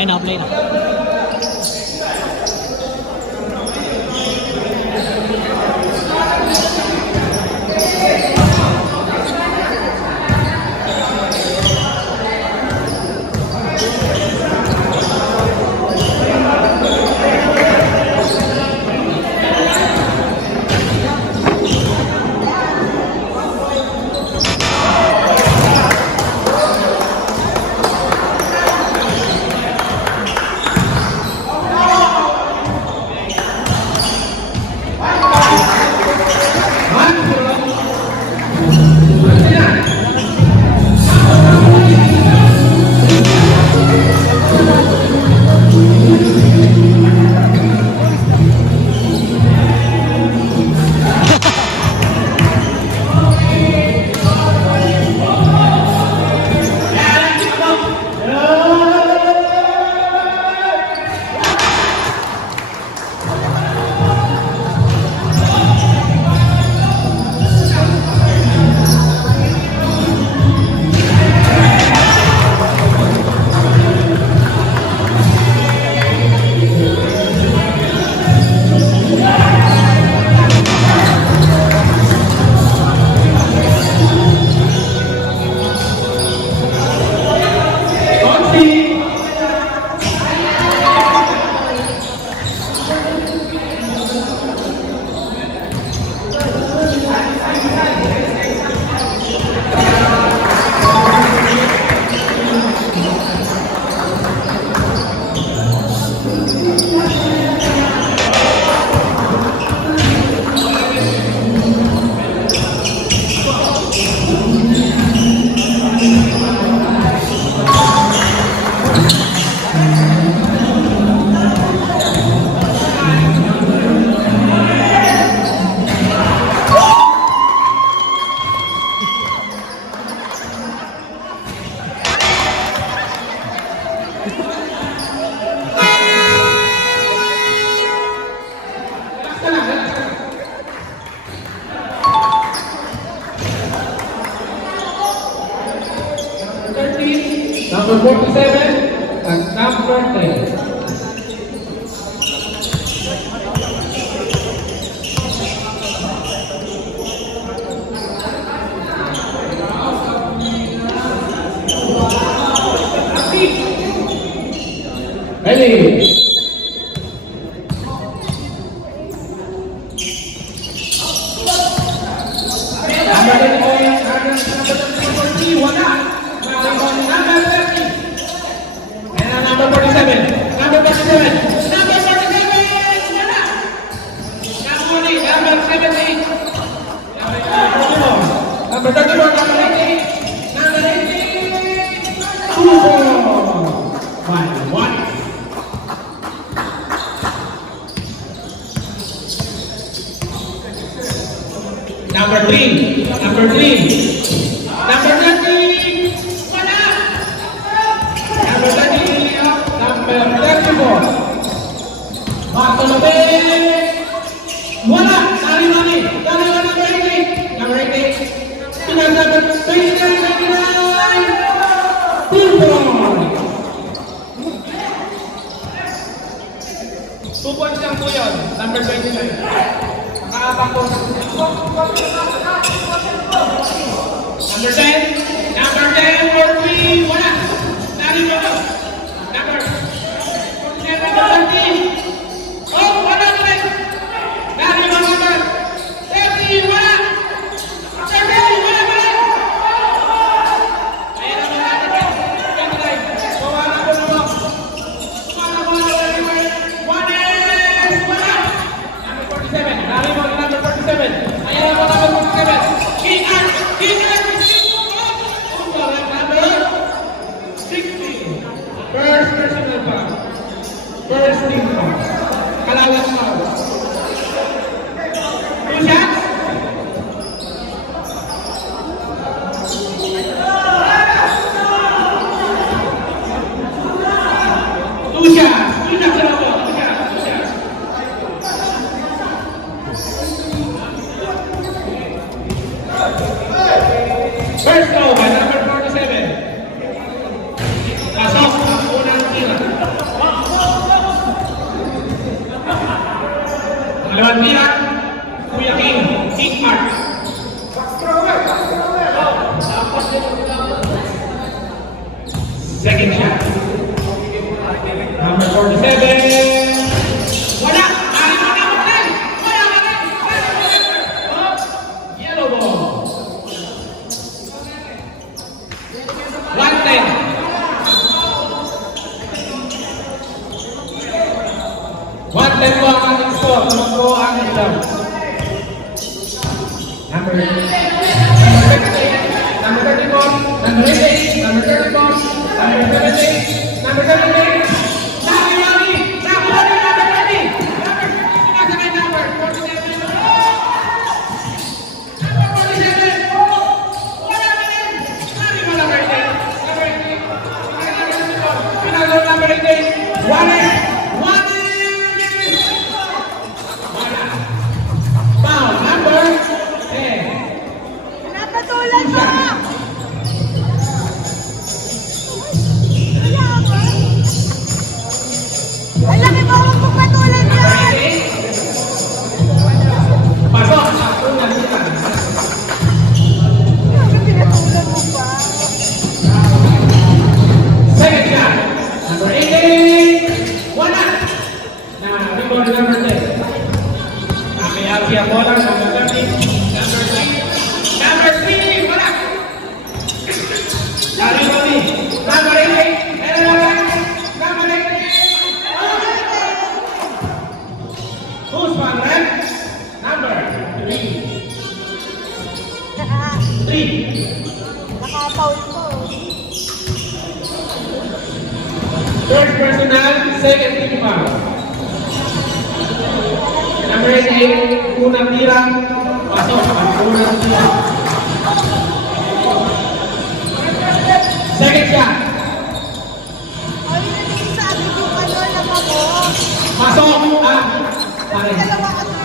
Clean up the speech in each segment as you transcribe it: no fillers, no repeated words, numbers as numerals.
Ay, na-apply na. Number 47 and number 10. Ready? Number 31, number 18, number 18, 1-1. Number 3, number 30, wala. Number 30, number 34. Bartolome, wala. Sari-mani, number 88, number 88. Number 29, 2 points lang po yun. Number 29. Nakakapang po. Number 10. Number 10 for 3. Wala. Narito na. Number 47, number 30. Oh, wala na rin. Narito number 30. Wala. 30. Wala. First personal foul. First team foul. Pangalawang tira, Kuya King, King Mark. Second shot. Number 47. Wala! Yellow ball. 110. One ten po ang ating score. Tulong po ang ilang. Number 38, number 34, number 88, number 34, number 78, number 78. Sabi Mami! Sabi Mami! Number 30! Number 47. Number 47. Number 47. Wala na rin! Sabi mo number 8. Number 8. Pinagawa number 8. Wala! Foul number 10. Napatulan mo! Ang laki mo ako patulan yan! Pasok sa unang sita. Pinatulan mo pa. Second shot. Number 88. Wala. Na rebound number 10. Nakiyapi ang bola. Number 30. Number 3. Number 3. Wala. Dari kami. Number 88. Number 88. Who's one left? Number 3. 3. Nakapaul ko. Third personal, second team foul. Number 88, unang tira. Pasok ang unang tira. Second shot. Ay, naging sabi ko ano, lama mo. Pasok ang pare. Dalawa ka na.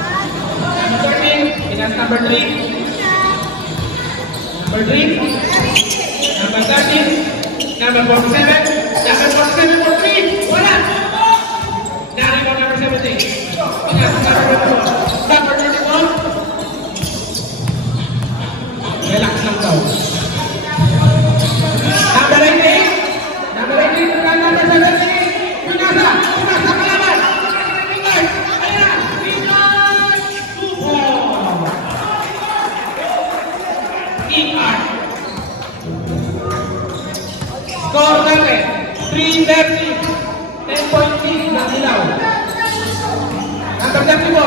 Number 13, pinas number 3. Number 3. Number 13. Number 47. Number 47 for 3. Wala. Narito number 17. Pinas number 24. Number 31. Relax lang daw. Number 18. Number 18. Number 17. Pinasa. Pinasa kalaban. Ayan. Pinasa. 2-4. ER. Score natin. 3-30. 10-point lead ng ilaw. Number 34.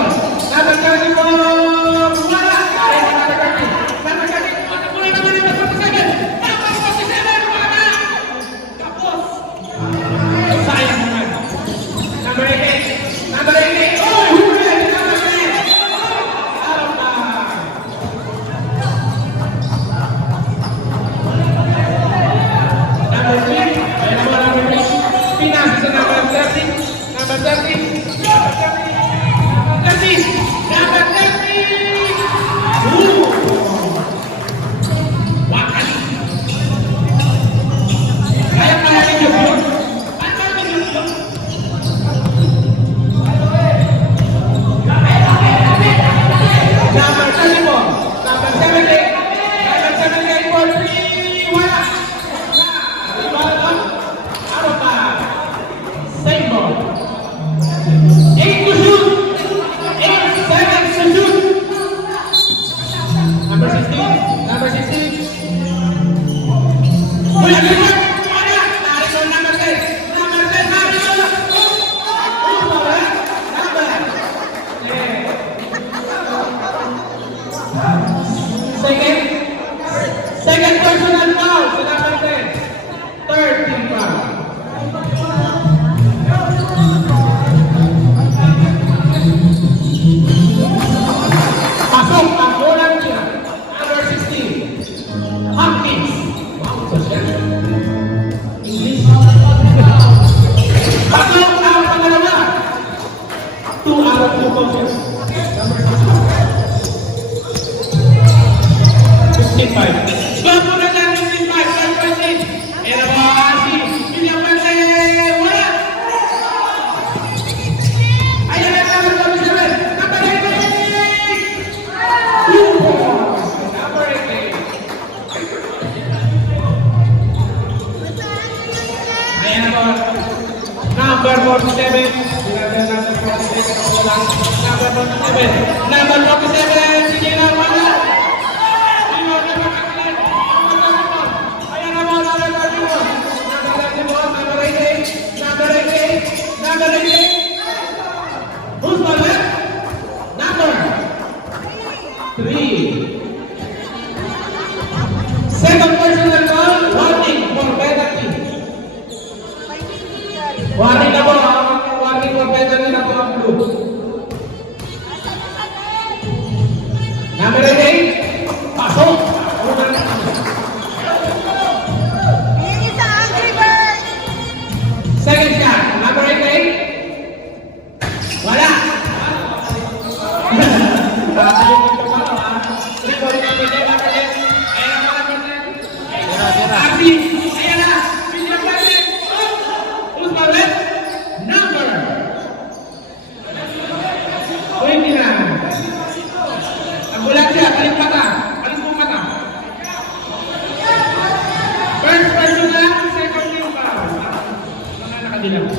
Number 34. Wala. Number 30. Number 30. Muli naman yung number 47. Number 47. Wala. Tapos. Sayang naman. Number 88. Number 88. Oh, huli. Number 88. Out na. Number 3. Ayan mo, number 3. Pinas sa number 30. Number 30. Number 30. Number 30. Ooh. Wakan. Kaya ninyo po. Ano ninyo po? Number 34. Number 78. Number 78 for 3. Wala. Wala. Ano pa? Same ball. 8 to shoot. 8-7 to shoot. Number 16. Number 16. Wala. Wala. Narito number 10. Number 10. Narito. Number 10. Second personal foul sa number 10. Third team foul. Pasok ang unang tira. Number 16. Hopkins. Wow, so siya. English. Pasok ang pangalawa. 2 out of 2 coaches. Number 55. Bago na lang 55. 5-5. Era ba si William Pante? Wala. Ayan na number 7. Number 8. 47. Sinabi natin 46. Number 47. Number 47. Sige na, wala. Ayan na mo, number 31. Number 88. Number 88. Number 88. Who's the left? Number 3. Second personal call, warning for penalty. Warning na po, warning for penalty na po ang blue. Number 88, pasok. Yung isa, Angry Bird. Second shot, number 88. Wala. Arti, ayan na. Bigyan pa rin. Who's the left? Number 29. Ang bulat siya, balik mata. Balik mo mata. First person lang, second team pa. Mga nakadilang.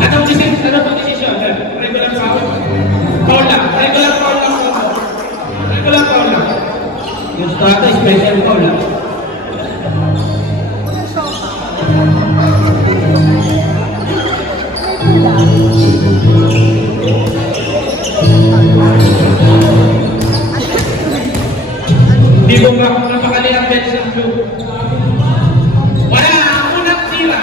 Anong decision? Regular foul? Foul lang. Regular foul lang. Regular foul lang. Yung strata, special foul lang. Hindi ko napakali ang bench ng blue. Wala! Ako nagtira!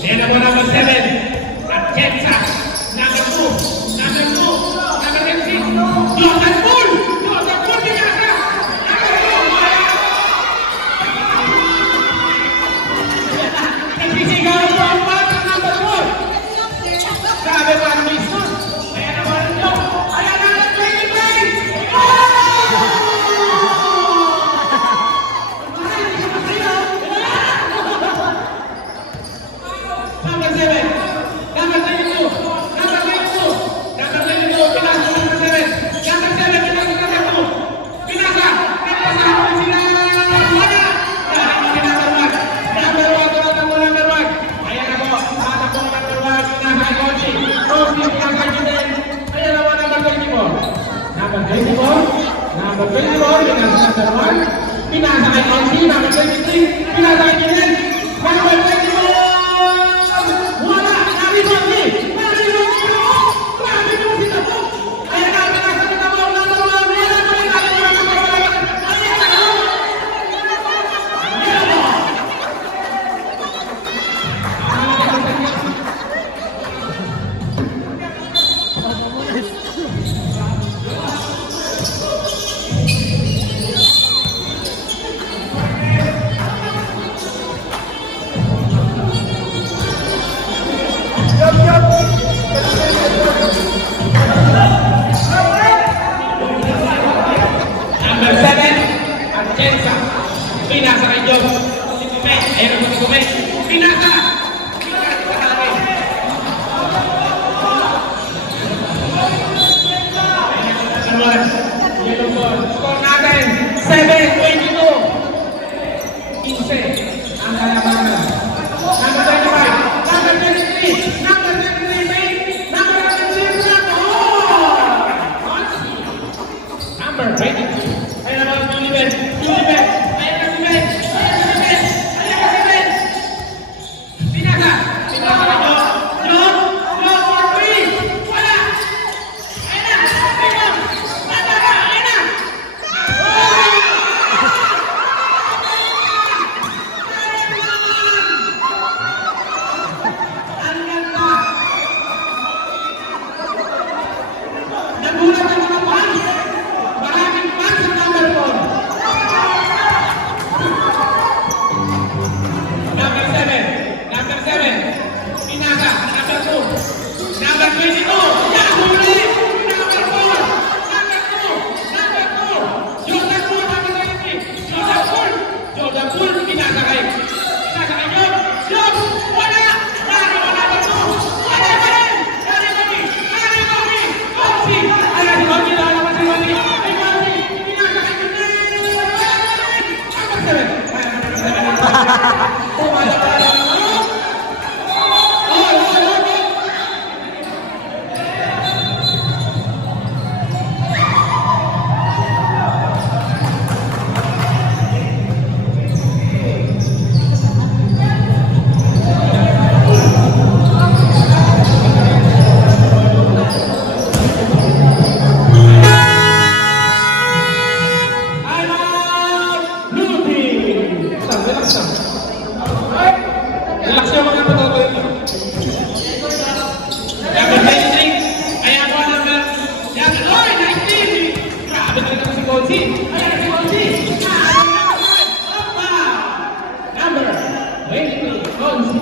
Yan ang number 7. Atienza. Number 2. Number 2. Number 16. Jordan Bull. Jordan Bull. Pinasa. Nagsisigaw po ang bata ng number 4. Sabi pa ang mismo. Ayan ang mga nyo. Ayan ang 25. Number 7. Number 22. Number 22. Number 22. Pinasa number 7. Number 7. Pinasa number 2. Pinasa. Pinasa. Sila. Wala. Number 1. Tumata mo number 1. Ayan na po. Tumata po number 1. Pinasa Kochi. Kochi. Pinasa din. Ayan na po number 24. Number 24. Number 24. Pinasa number 1. Pinasa kay Kochi. Number 23. Pinasa kay Jinen. Number 24. Wala! Nari Johnny! Nari Johnny! Grabe mo sila po! Ayan na! Pinasa kita mo! Wala! Wala! one. Yellow ball. Score natin. 7-22. 15. Ang kalabangan. Number 25. Number 23. Number 23. Number 23. Number 22. Ayan naman, Julibet. Julibet. Ayan na si Ben. Ayan na si Ben. Ayan na si Ben. Pinasa. Pinasa ka, John. John for three. Wala. Ayan na. Ayan na. Tama ka. Ayan na. Ang ganda. Nagulat ang mga fans. Maraming fans sa number 4. Number 7. Number 7. Pinasa. Number 2. Number 22. Yahuli. Number 4. Number 2. Number 2. Jordan Poole. Number 23. Jordan Poole. Jordan Poole. Pinasa kay. Pinasa kay John. John. Wala. Nari mo number 2. Wala pa rin. Nari Kobe. Nari Kobe. Kobe. Ayan si Kobe. Lalaban si Kobe. Ay Kobe. Pinasa kay Kobe. Number 7. Tumala pa rin. Relax na mga patuloy. Number 23. Ayan po number. Yan. Oy, 19. Grabe talaga si Gonzi. Ayan si Gonzi. Number 23. Gonzi.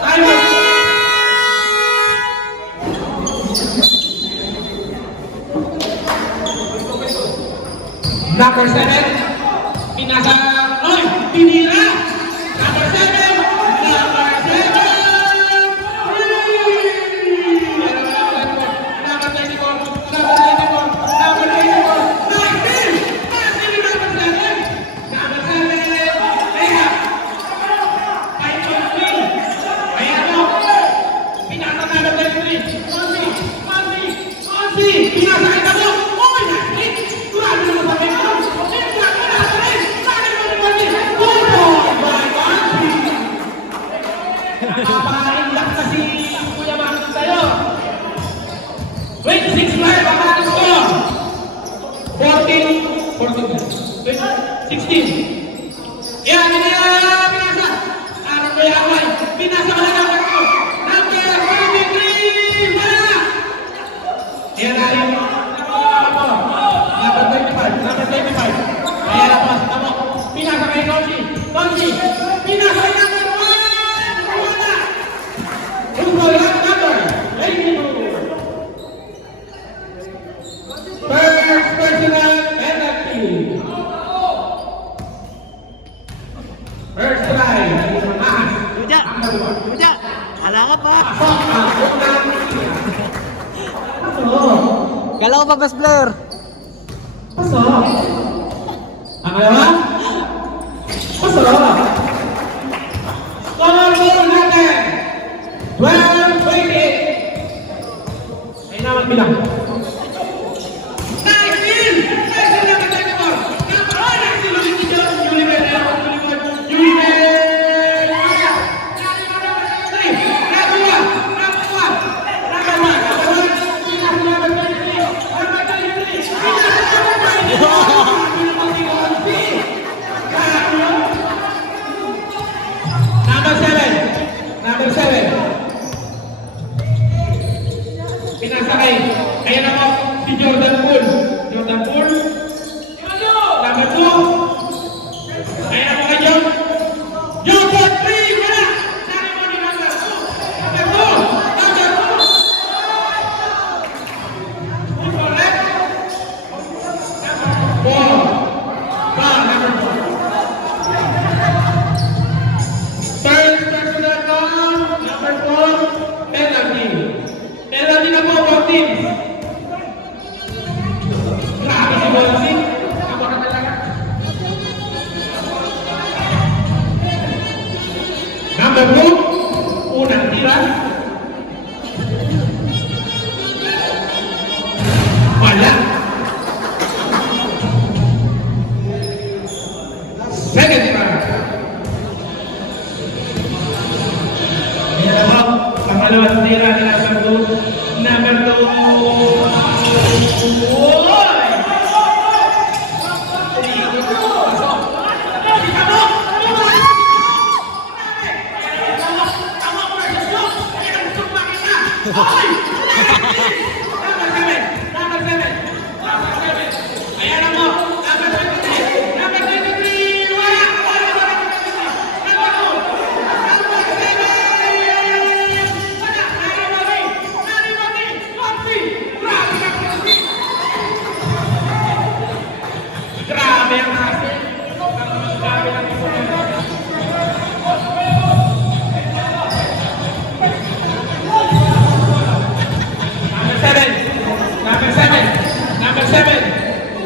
Time out. Number 7. Pinasa. Oy, pinira. Number 7. Number 7. Number 24. Number 24. Number 24. 19. Number 7. Number 7. Ayan. 5.3. Ayan mo. Pinasa number 23. Monty. Monty. Monty. Pinasa kita mo. Oy, 19. Grabe naman sa akin. Papahain lang kasi Kuya Max tayo. 26 live ang ating score. 16. Yan, pinasa. Araw ko yung away. Pinasa ko na number 2. Number 23. Wala. Yan na rin. Number 25. Number 25. Ayan na po. Tamo. Pinasa kay Gonzi. Gonzi. Pinasa kay number 1. Wala. Number 82. First personal penalty. First try. Ahas. Kuya, kuya, hala ka pa. Pasok ang unang tira. Pasok. Galaw pa, best player. Pasok. Ang dalawa? Pasok. Score goal natin. 12-20. Ay naman bilang. 19! 19 na kita ko. Number 1 si Julibet. Julibet. Julibet. Number 7. Pinasakay. Ayan Grabe ang hasil. Grabe ang hasil. Number seven.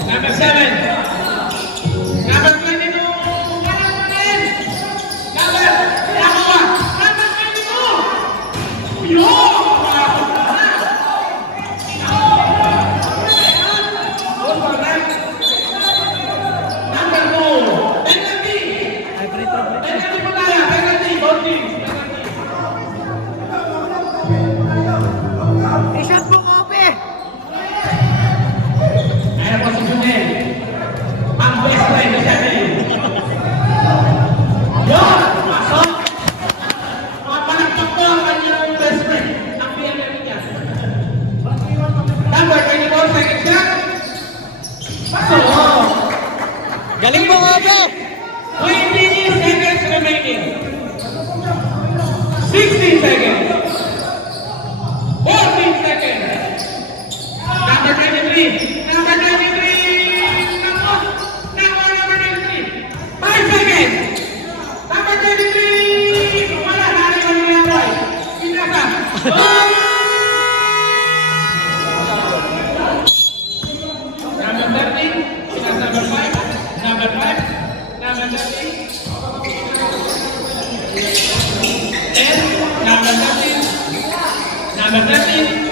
Number seven. Number 22. Number 22. Yo! Number 2. Penalty. Penalty po tayo. Penalty. Voting. I-shot mo, Kobe! Ayan po si Junel. Ang best friend ni Junel. Yun! Pasok! Mapalagpak po ang kanyang best friend. Ang PNL niya. Number 24, second shot. Pasok! Galing mo, Kobe! 20 seconds remaining. 16 seconds. 14 seconds. Number 23. Number 23. Number 23. 5 seconds. Number 23. Wala na rin ang nangyari. Pinasa. Number 13. Pinasa number 5. Number 5. Number 13. 10. Number 13. Number 13.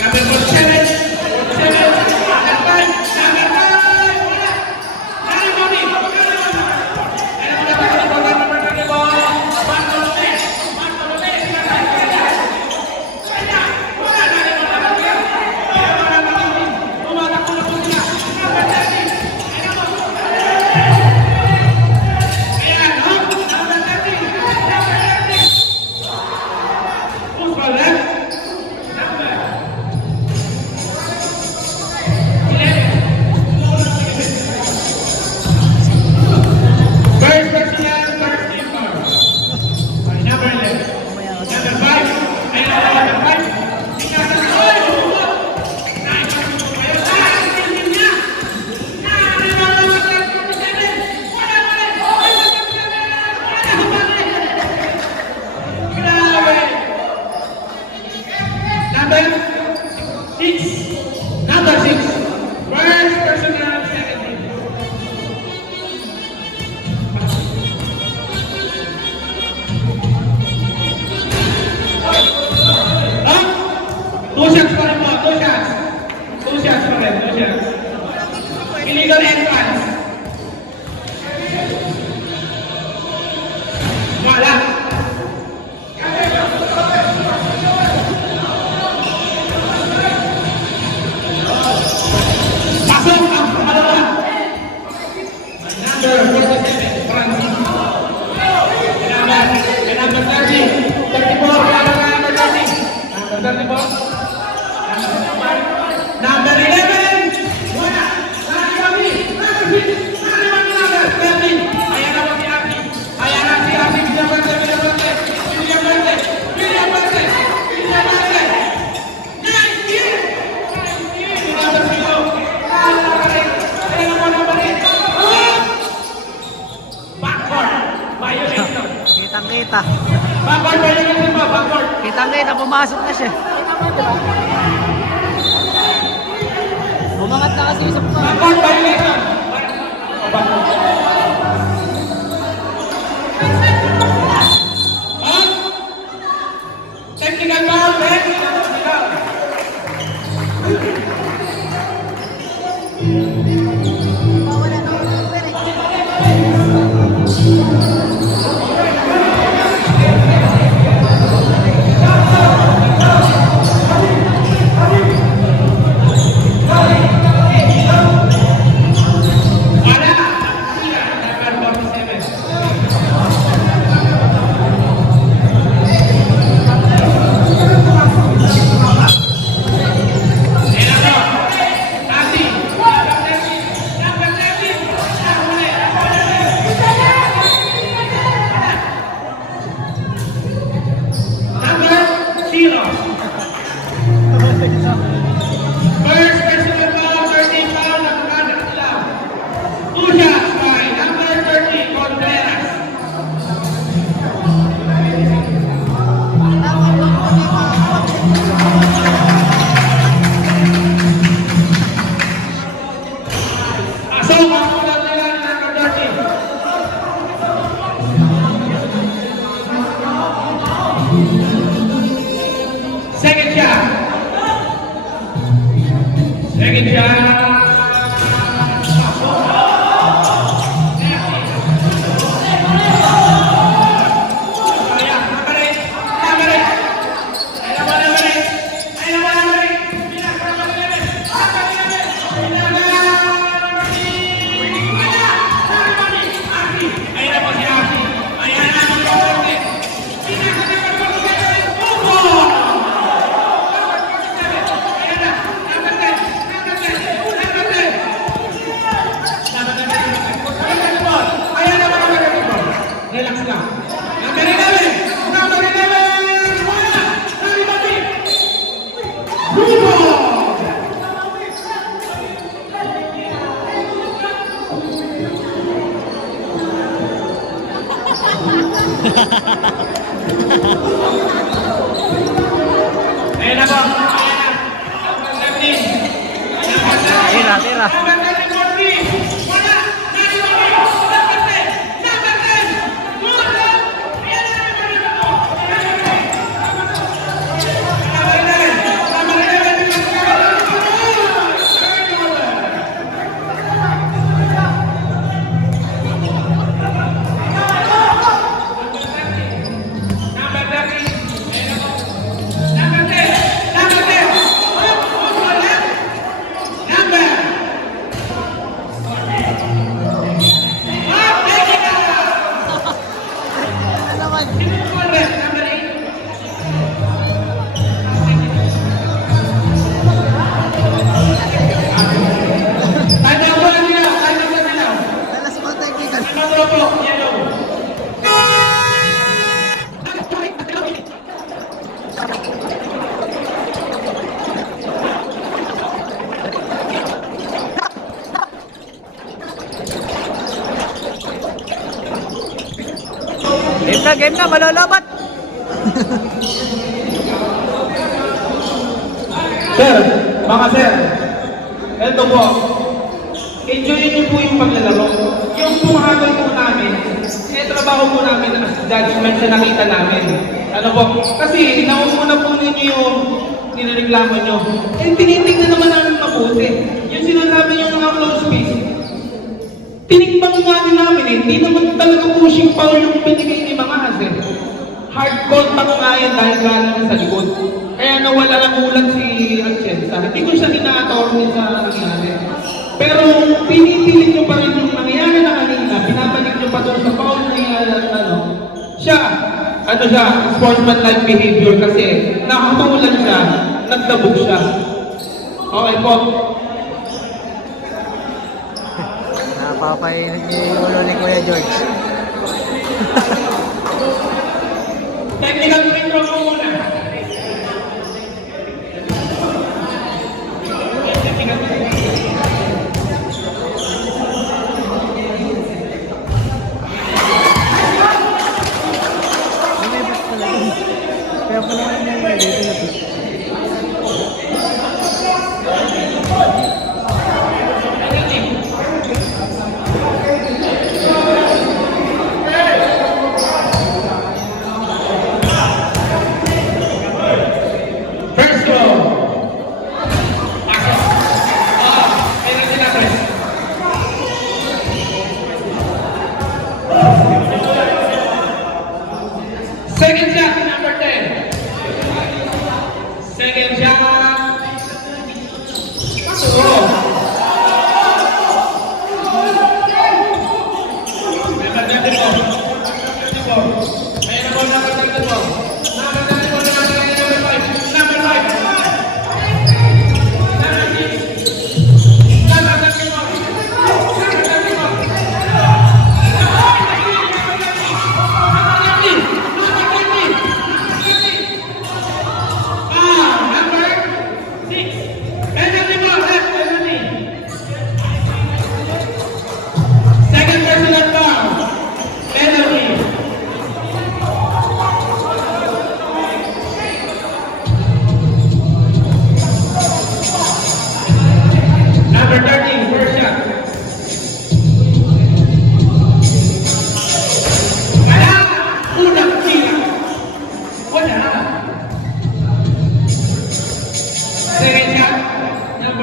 Number 47. 47. Number 5. Number 5. Wala. Nari mo ni. Nari mo na tayo ni Bola. Number 34. Bartolome. Bartolome. Kaya. Wala. Nari mo na tayo. Kaya wala na tayo. Tumatakbo na po sila. Number 13. Kaya mo. Kaya. Number 13. Number 13. Who's for left? Number 11. First personal, first keeper. Number 11. Number 5. Ay, number 5. Pinasa na. Oy! Nice. Ayun, ayun niya. Number 47. Wala. Oy, 47. Wala. Grabe. Number 6. Number 6. First personal, second team. Ah? 2 shots pa rin po. 2 shots. 2 shots pa rin. 2 shots. Illegal entrance. Wala. Pasok ang pangalawa. Number 47, Francis. Number 30, 34, number 30. Number 34. Number 11. Wala. Nari kami. Number 6. Nari kami number 13. Ayan na po si Aki. Ayan na si Aki. William Verde. William Verde. William Verde. William Verde. Nice kill. Nice kill. Number 0. Backward violation. Kitang-kita. Backward violation po, backward. Kitang-kita, pumasok na siya. Umangat na kasi sa pumasok. Backward violation. On. Technical foul, technical foul. Second shot. Relax lang. Number 11! Number 11! Wala! Everybody! Bruno! Ayan na po. Ayan na. Number 17. Tira, tira. Number 13. Wala! Number 10. Number 10. Bruno! Ayan na. Number 11. Number 11. Number 13. Number 10. Number 10. Number. Ano naman? Number 8. Time na po nila. Time na po nila. Wala sa mga technical. Number po. Yellow. Game na, malolobat. Sir, mga sir, eto po, enjoy nyo po yung paglalaro. Yung pumahabol po namin, trabaho po namin as judgment na nakita namin. Ano po, kasi naumuna po ninyo yung nireklamo nyo. Eh, tinitignan naman namin mabuti. Yung sinasabi nyo mga close space, tinigbang nga din namin eh. Hindi naman talaga pushing power yung binigay ni mga hasil. Hard contact nga yan dahil galing sa likod. Kaya nawala ng ulan si Atienza. Hindi ko siya ina-attorney sa nangyari. Pero pinipilit nyo pa rin yung nangyari na kanina. Binabalik nyo pa doon sa foul na siya, sportsman-like behavior kasi nakatulan siya, nagdabog siya. Okay po. Napapainit ni ulo ni Kuya George. Technical free throw mo muna. Lumibas pala. Kaya pala nga dito na po.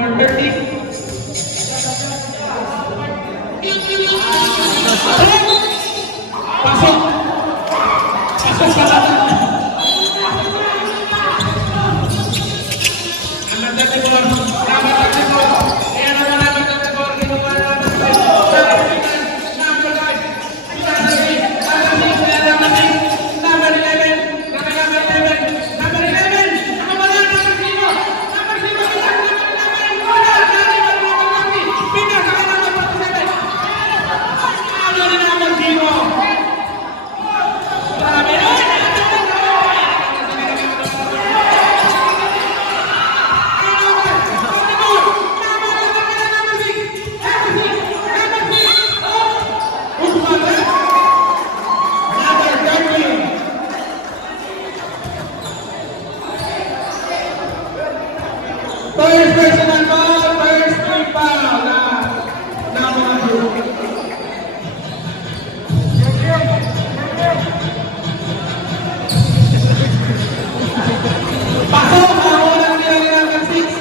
number 30. Pasok! Pasok sa laban! Number 34. Number 34. Ayan naman number 34. Kinuha na number 5. Number 5. Number 11. Number 11. Ano ba na? Number 0. Number 0. Pinasaka number 47. Ano rin number 0? Grabe na! First personal ball, first free foul na mga group. Pasok ang unang nila ni number 6.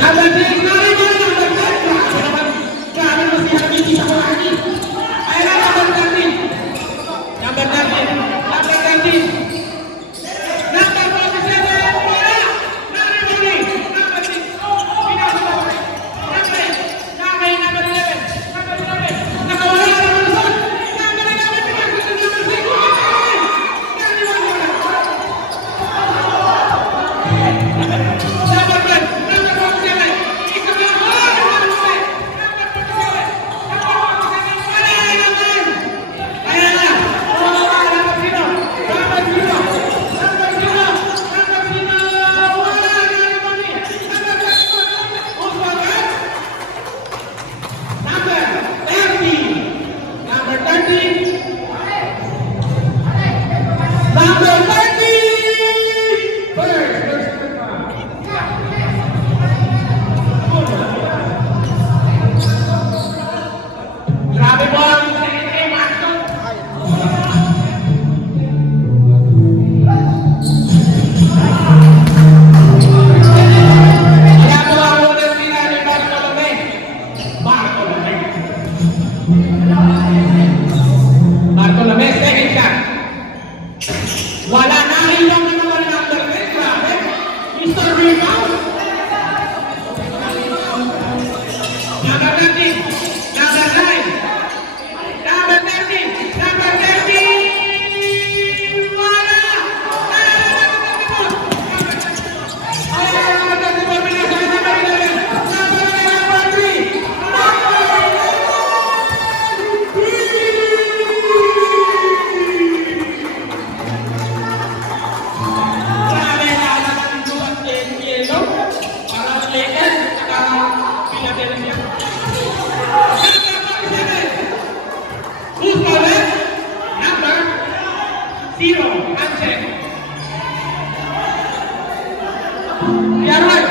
Number 6, number 10. Grabe naman si Habibie sa Kurani. Ayan na number 13. Number 13. Number 13. Number 47. Wala. Number 20. Number 6. Pinasok ako. Number 8. Number 11. Number 11. Nakawala na naman doon. Number 11. Pinasok sa number 6. Number 10. Number 47. Isa pa lang. Number 47. Number 47. Wala na naman. Ayan na. Number 0. Number 0. Number 0. Number 0. Wala na naman eh. Number 31. Who's on that? Number 30. Number 30. Number 30. First. Grabe po ang kaya po ang unang nila ni Bartolome. Bartolome, second shot. Wala na rin lang naman number 10. Grabe. Mr. Rebound. Number 13. Number 9. Number 13. Number 13. Wala. Number 34. Pinasok ang number 11. Number 3. Grabe na alam ang duwag yellow. Parang Lakers. Philadelphia. Who's calling? Number 0. Answer. Yeah, right.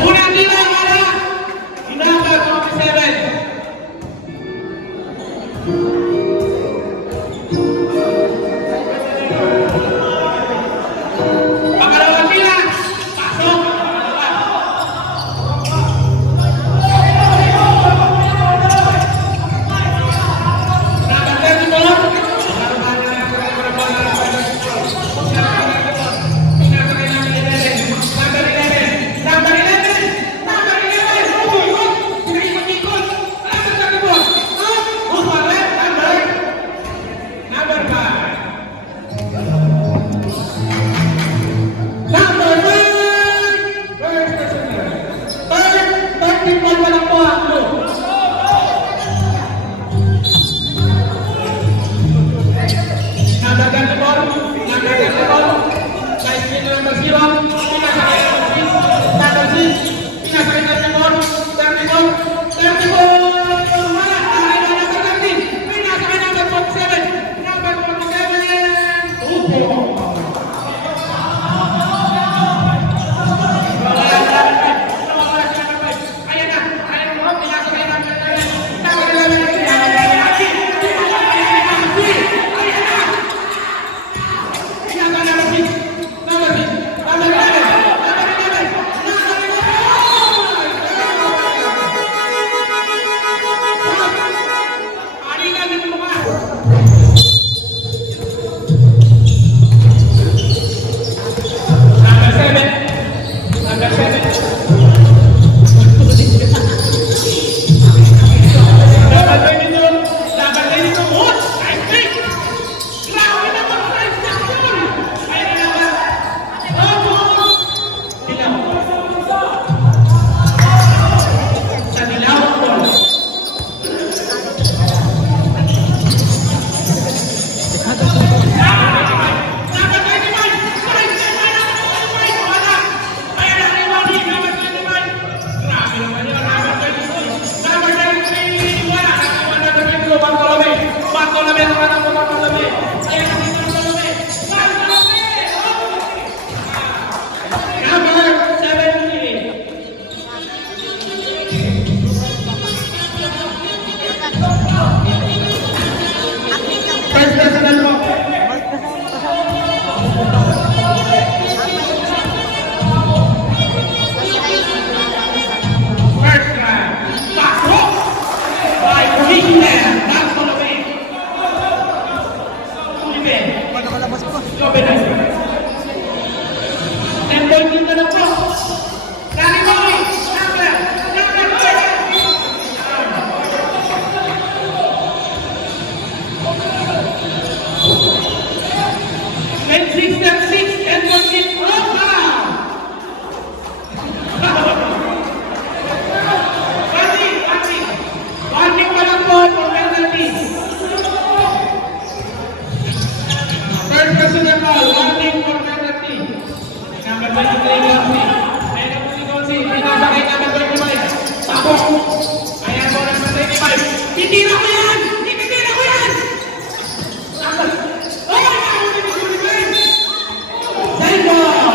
Unang nila wala. Number 47. Pangalawang sila, pasok. Number 23, Gonzi. Ayan po si Gonzi. Pinasakay number 25. Tapos. Ayan po, number 25. Titira ko yan! Titira ko yan! Oh, send ball!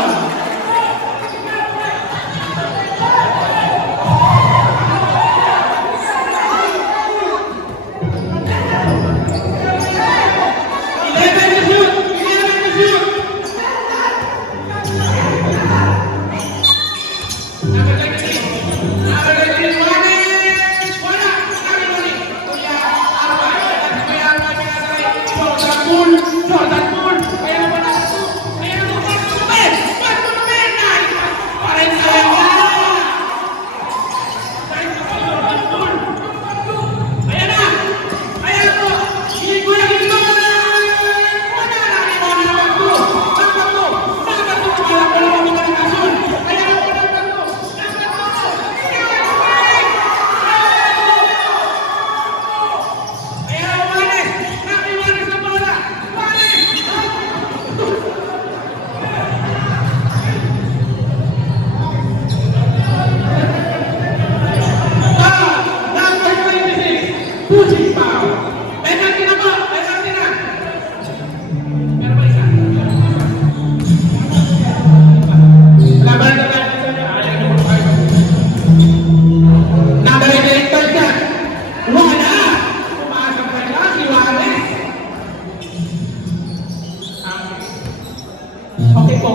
Okay po.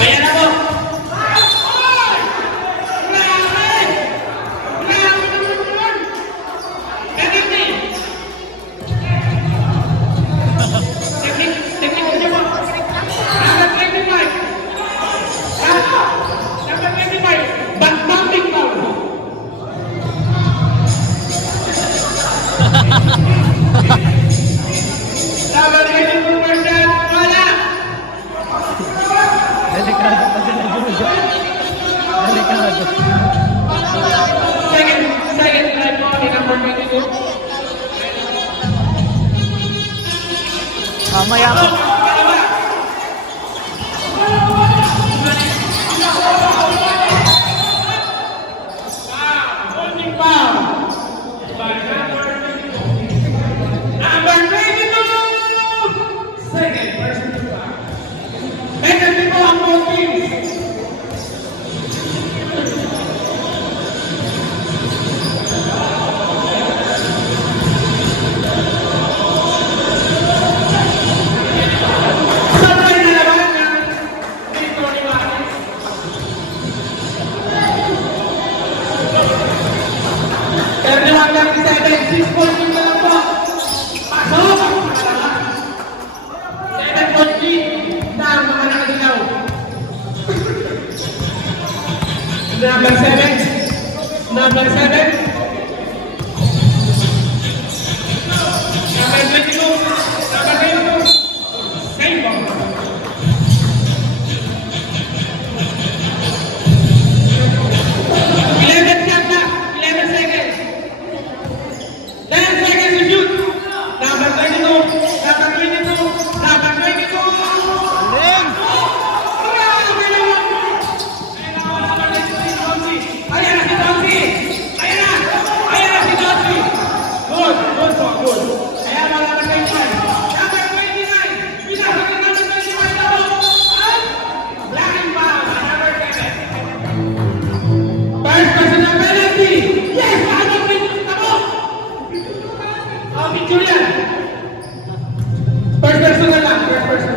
Ayan na po. Delikado kasi na Jojo. Delikado. Second try po ni number 22. Mamaya po. Holding foul. Number 22. Second person to foul. Penalty po ang both teams. Sabay na naman ng Victory Marquez. Pero naman lang isa 6 points yung lang po. Pasok! 7-point na ang mga nakadilaw. Number 7. Number 7. Number 22. Number 22. Same ball. First person na lang, first person.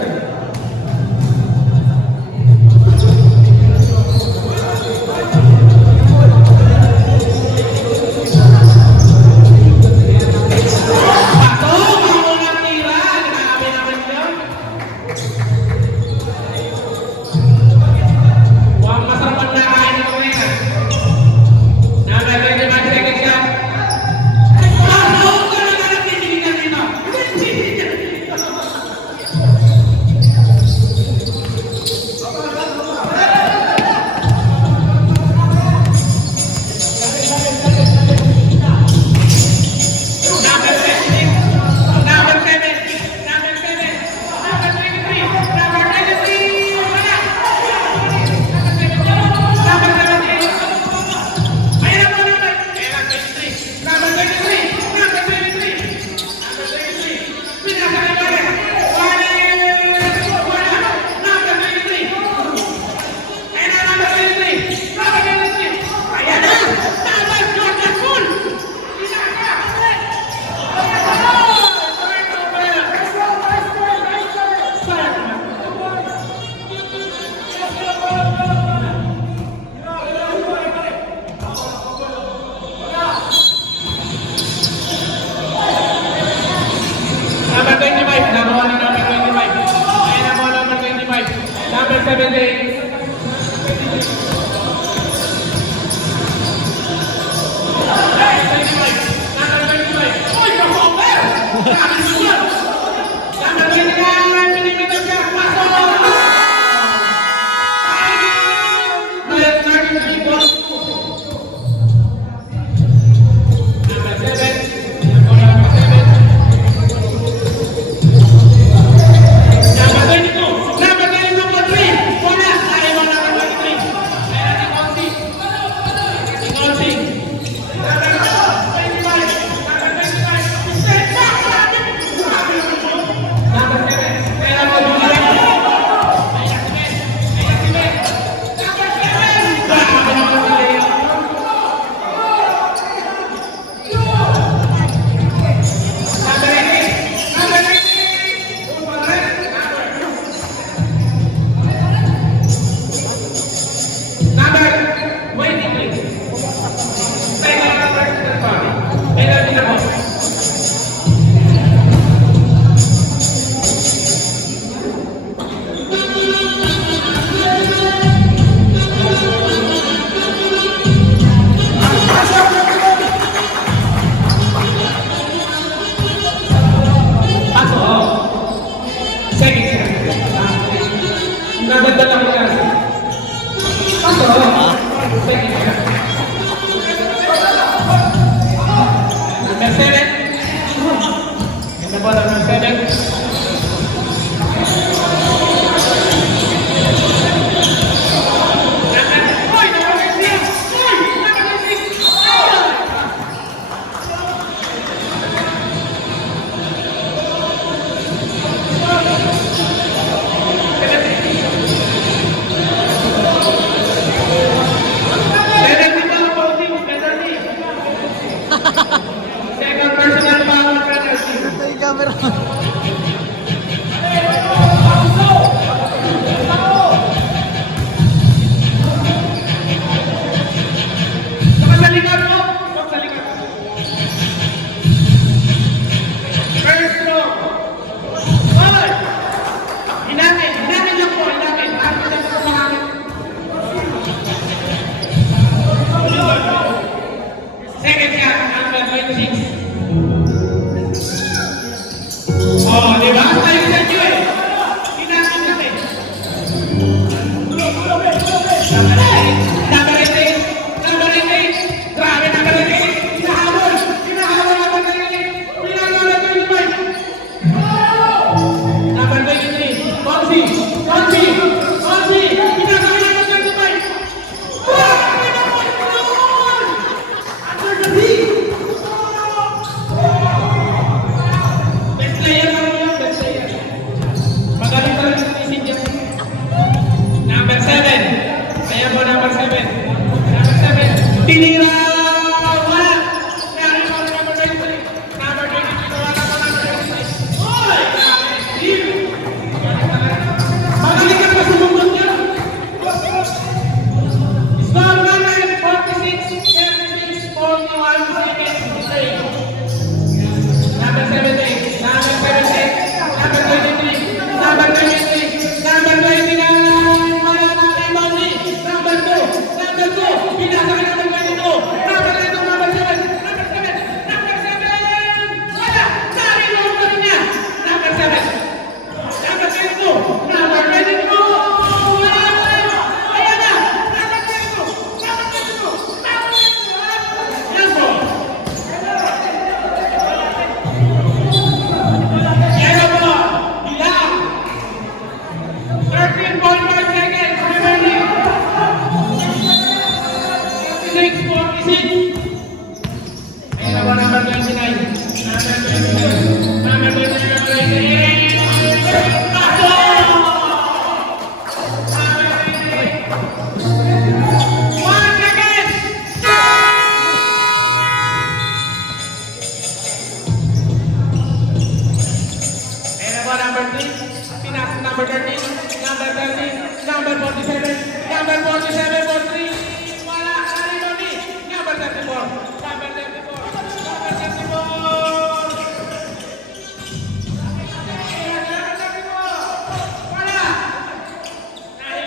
17. Ito yung camera. Oh, di ba? Tayo sa inyo eh. Hinangin kami. Number 18. Grabe, number 18. Hinahabol. Number 25. Number 23. Fonzie. Hinahawal number 25. Under the beat. Best player lang yun, best player. Magaling talaga sa isip niya. Number 7. Kaya po number 7. Number 7. Tinira! Wala! Kaya po number 23. Number 23. Wala po number 23. Oy! Deal! Magaling ka pa sumundot niya. Score number 46, 36, 41 seconds to play. Number 17, number 17, number 23, number 23, number 29, wala na kay Monty. Number 2, binasa ka number 22, number 22, number 7, number 7, wala, sarili mo pa rin niya. Number 7, number 22, number 22, wala na kayo. Ayan na, number 22, number 22, number 22, yes po. Yan po, bilang 13.5 seconds remaining. 36.46. Ayan po, number 29. Number 29. Pasok! One second! Ayan po, number 3. Pinas, number 13. Number 13. Number 47. Number 47 for 3. Wala. Nari Monty. Number 34. Number 34. Number 34. Wala. Nari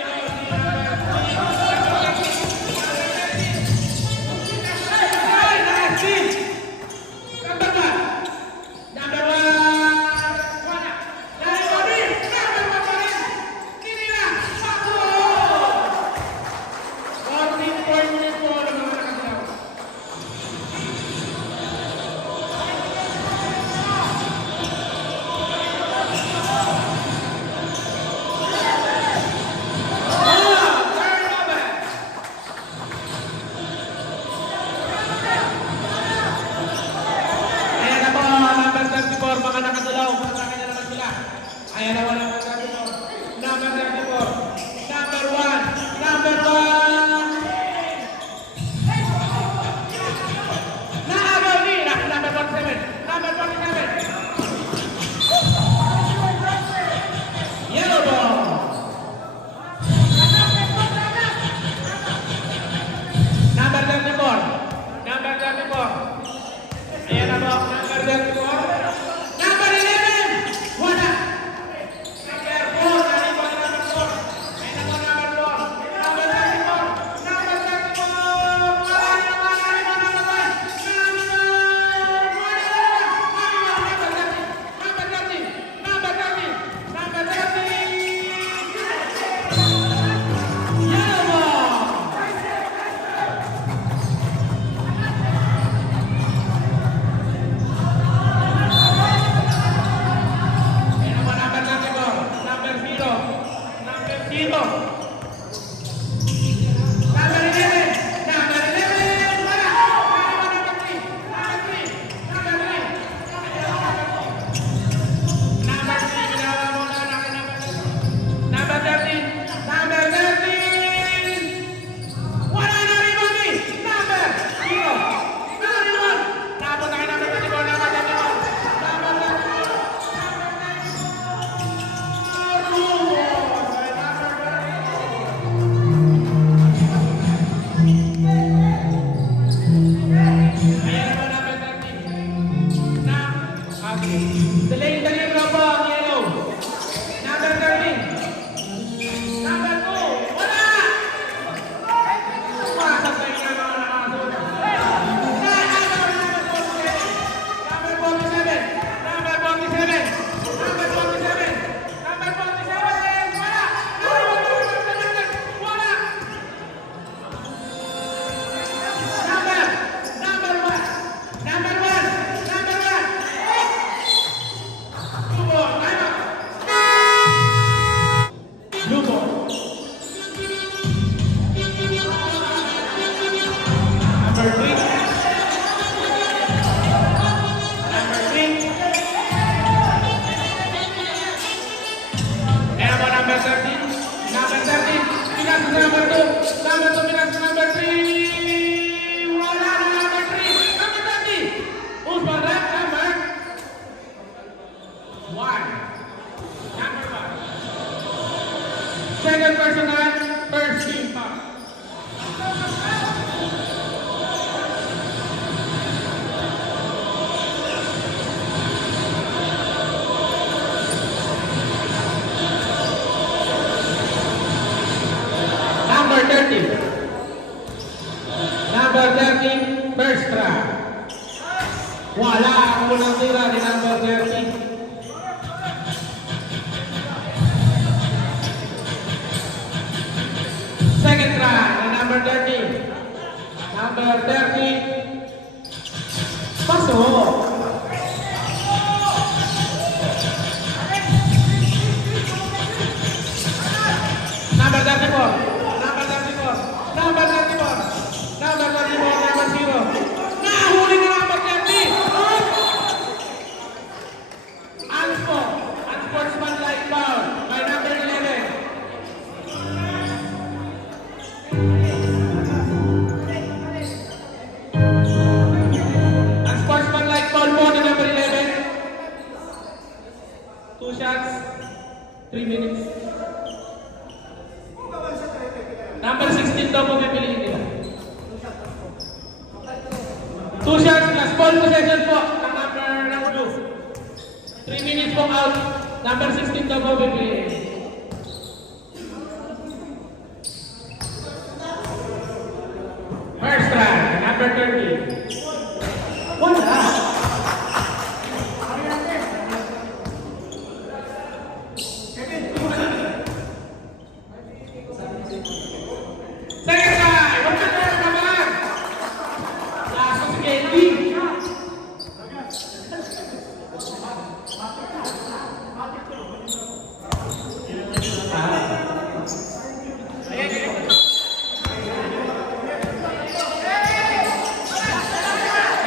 Number 13. Number 13. Pinasa sa number 2. Number 2 pinasa sa number 3. Wala na number 3. Number 30. Who's for that number? 1. Number 1. Second personal, first team foul. Number 30. Number 30, first try. Wala ang unang tira ni number 30. Second try ni number 30. Number 30. Pasok. Number 34. Number 34. Number 34. Number 34. Number 0. Nahuli na number 30. Unsportsmanlike foul by number 11. Unsportsmanlike foul po ni number 11. 2 shots, 3 minutes. Number 16 daw po pipiliin nila. 2 shots plus ball possession po ng number blue. 3 minutes po out. Number 16 daw po pipiliin. First try, number 30. Wala. Second try, wala na naman. Laso si Kelly.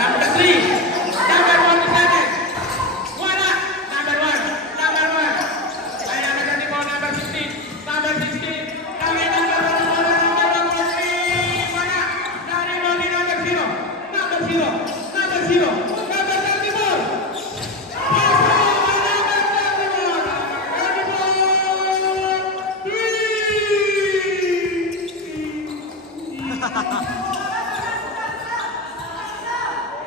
Number 3, number 47. Wala. Number 1, number 1. Ay, number 34, number 16, number 16. Number 3. Wala. Number 0, number 0, number 0, number 34.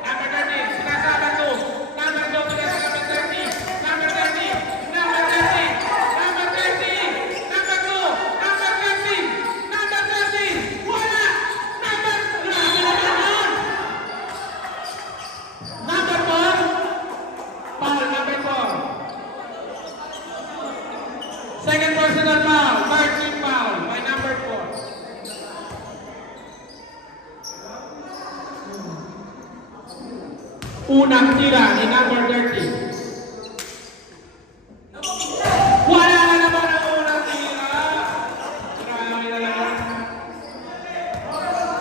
Number 30, sinasama 2. Number 2, sinasama number 30. Number 30, number 30, number 30. Number 2, number 30, number 30. Wala. Number, grabe naman yun. Number 4, foul, number 4. Second personal foul, marking foul by number 4. Unang tira ni number 30. Wala na naman ang unang tira. Marami na lang.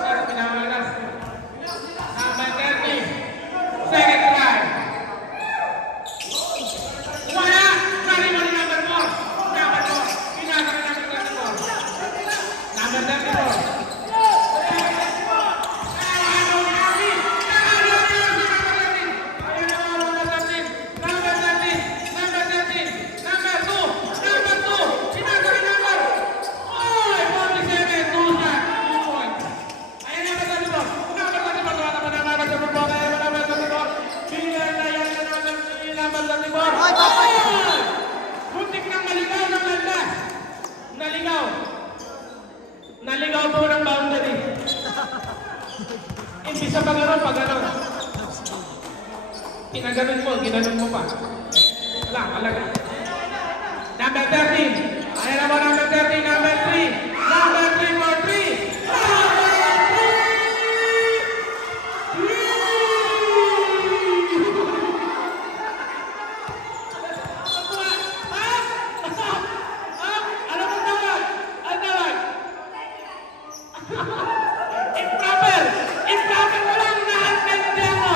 Last pinamalas. Number 30. Second try. Wala! Sorry mo ni number 4. Number 4. Pinasa ni number 34. Number 34. Muntik nang naligaw ng landas. Naligaw po ng boundary. Imbis sa pag-aron, pag-aron. Kinaganon mo, ginanon mo pa. Wala, malaga. Number 13. Ayan na mo, number 13, number 3. Number 3 for 3. Improper mo lang lahat ng demo.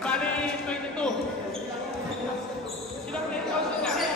Bali, 22. Sila play ko sila.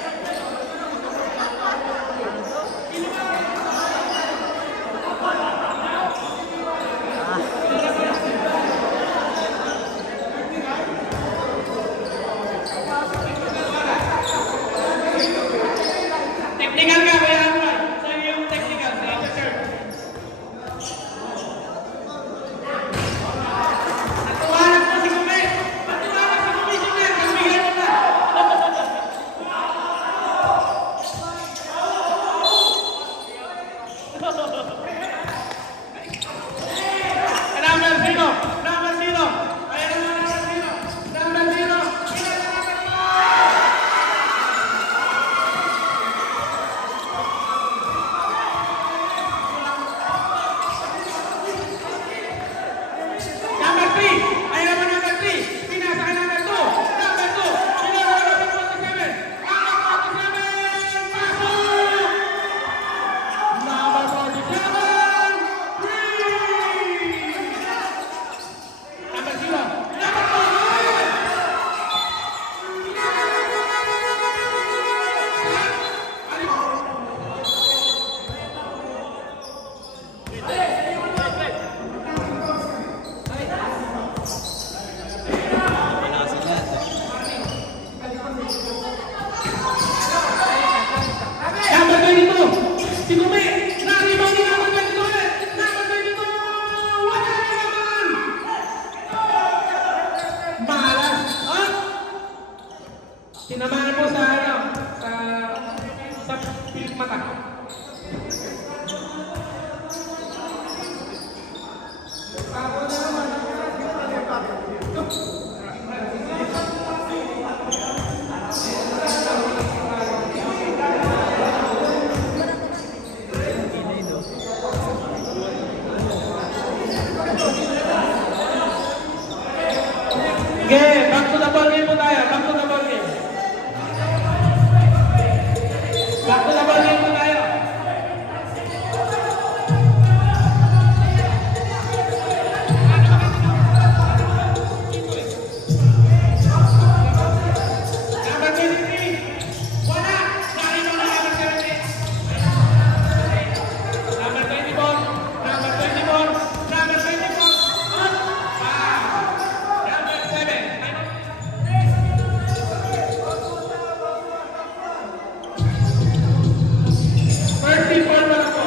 sa pilik mata. Okay, back to the ball game po tayo. Back to the ball game. Back to the ball game po tayo. Number 23. Wala. Sorry mo na number 17. Number 24. Number 24. Number 24. Number 7. First team ball na po.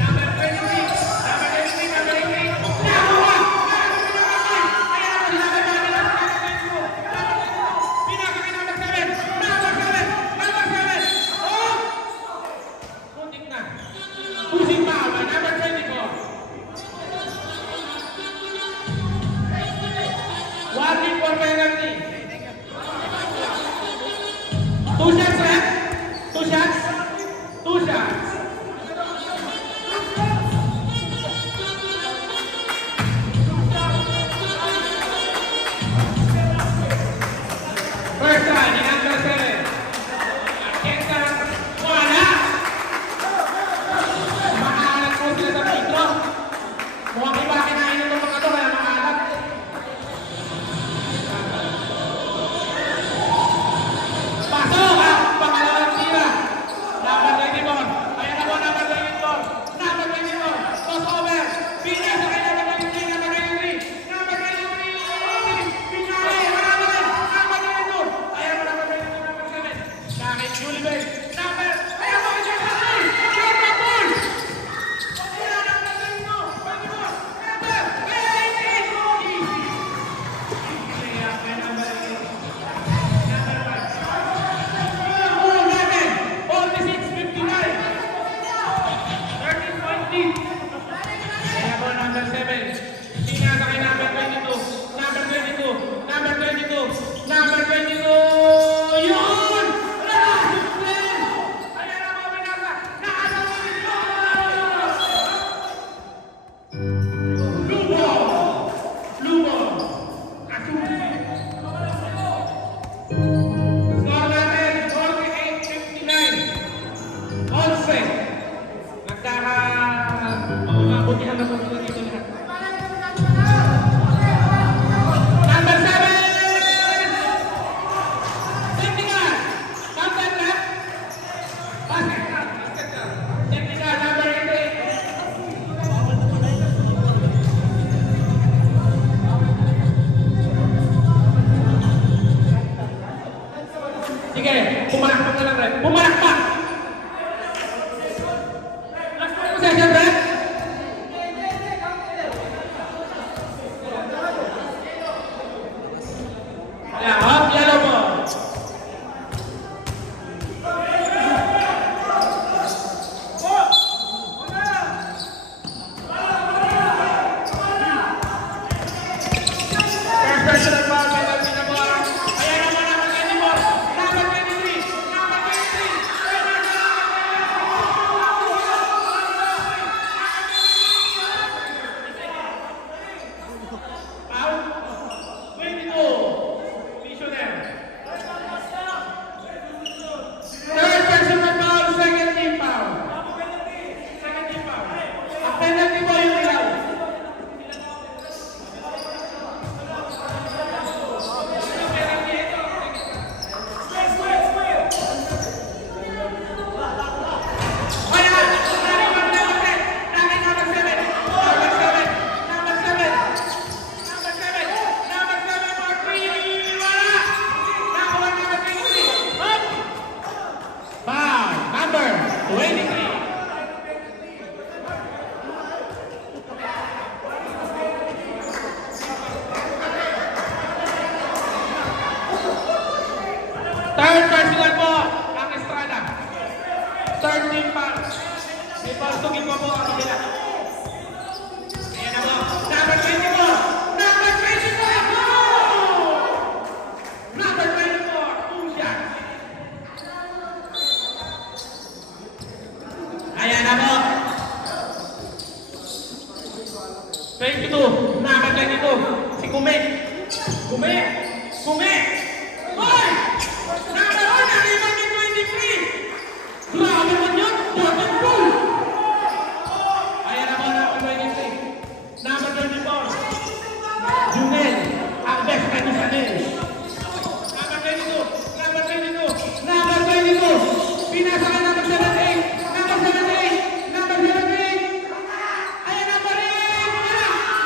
Number 23. Number 23. Number 18. Nakuha! Ayan ako, sinabi namin ang pinakaki number 7. Number 7. Number 7. Oh! Puntik na. Pusing pa ako. Number 24. Warning for penalty. 2 shots left. 2 shots. 2 shots. First try ni number 7. Atenta. Wala. Maalat po sila sa pitro. Mukhang iba kinain itong mga to kaya maalat. Pasok ang pangalawang tira. Number 24. Ayan ako, number 24. Number 24. Toss over. Pinya sa kanya, number 23. Number 23. Number 23. Pinali. Wala na rin. Number 22. Ayan mo, number 22. Number 7. Nakit Julibert. Number. Ayan mo, Jordan. Jordan Paul. Wala, number 22. 24. Number 18. Easy. Easy. Ayan, number 18. Number 5. Yun! Ayan ang mga binasa! Lumo! Score natin, 48-59. 11. Nagkakabutihan na po sila dito lahat. Number 7! Technical! Counter left. Basket. Technical, number 88. Sige, pumalakpak na lang, Red. Pumalakpak! Last possession, Red. Yeah, up, yellow ball. First personal foul, penalty na ball. Ayan naman, number 24. Number 23. Number 23. Pastugin mo po ang kabila. Ayan na po. Number 24. Number 24. Number 24. Two shots. Ayan na po. 22. Number 22. Si Kume. Kume. Kume. Hoy! Number 1. Nariman ni 23. Grabe man yun. Jordan Poole. Ayan na po. Number 23. Number 24. Junel. Ang best friend ni Sanel. Number 22. Number 22. Number 22. Pinasa ka number 78. Number 78. Number 78. Ayan na pa rin.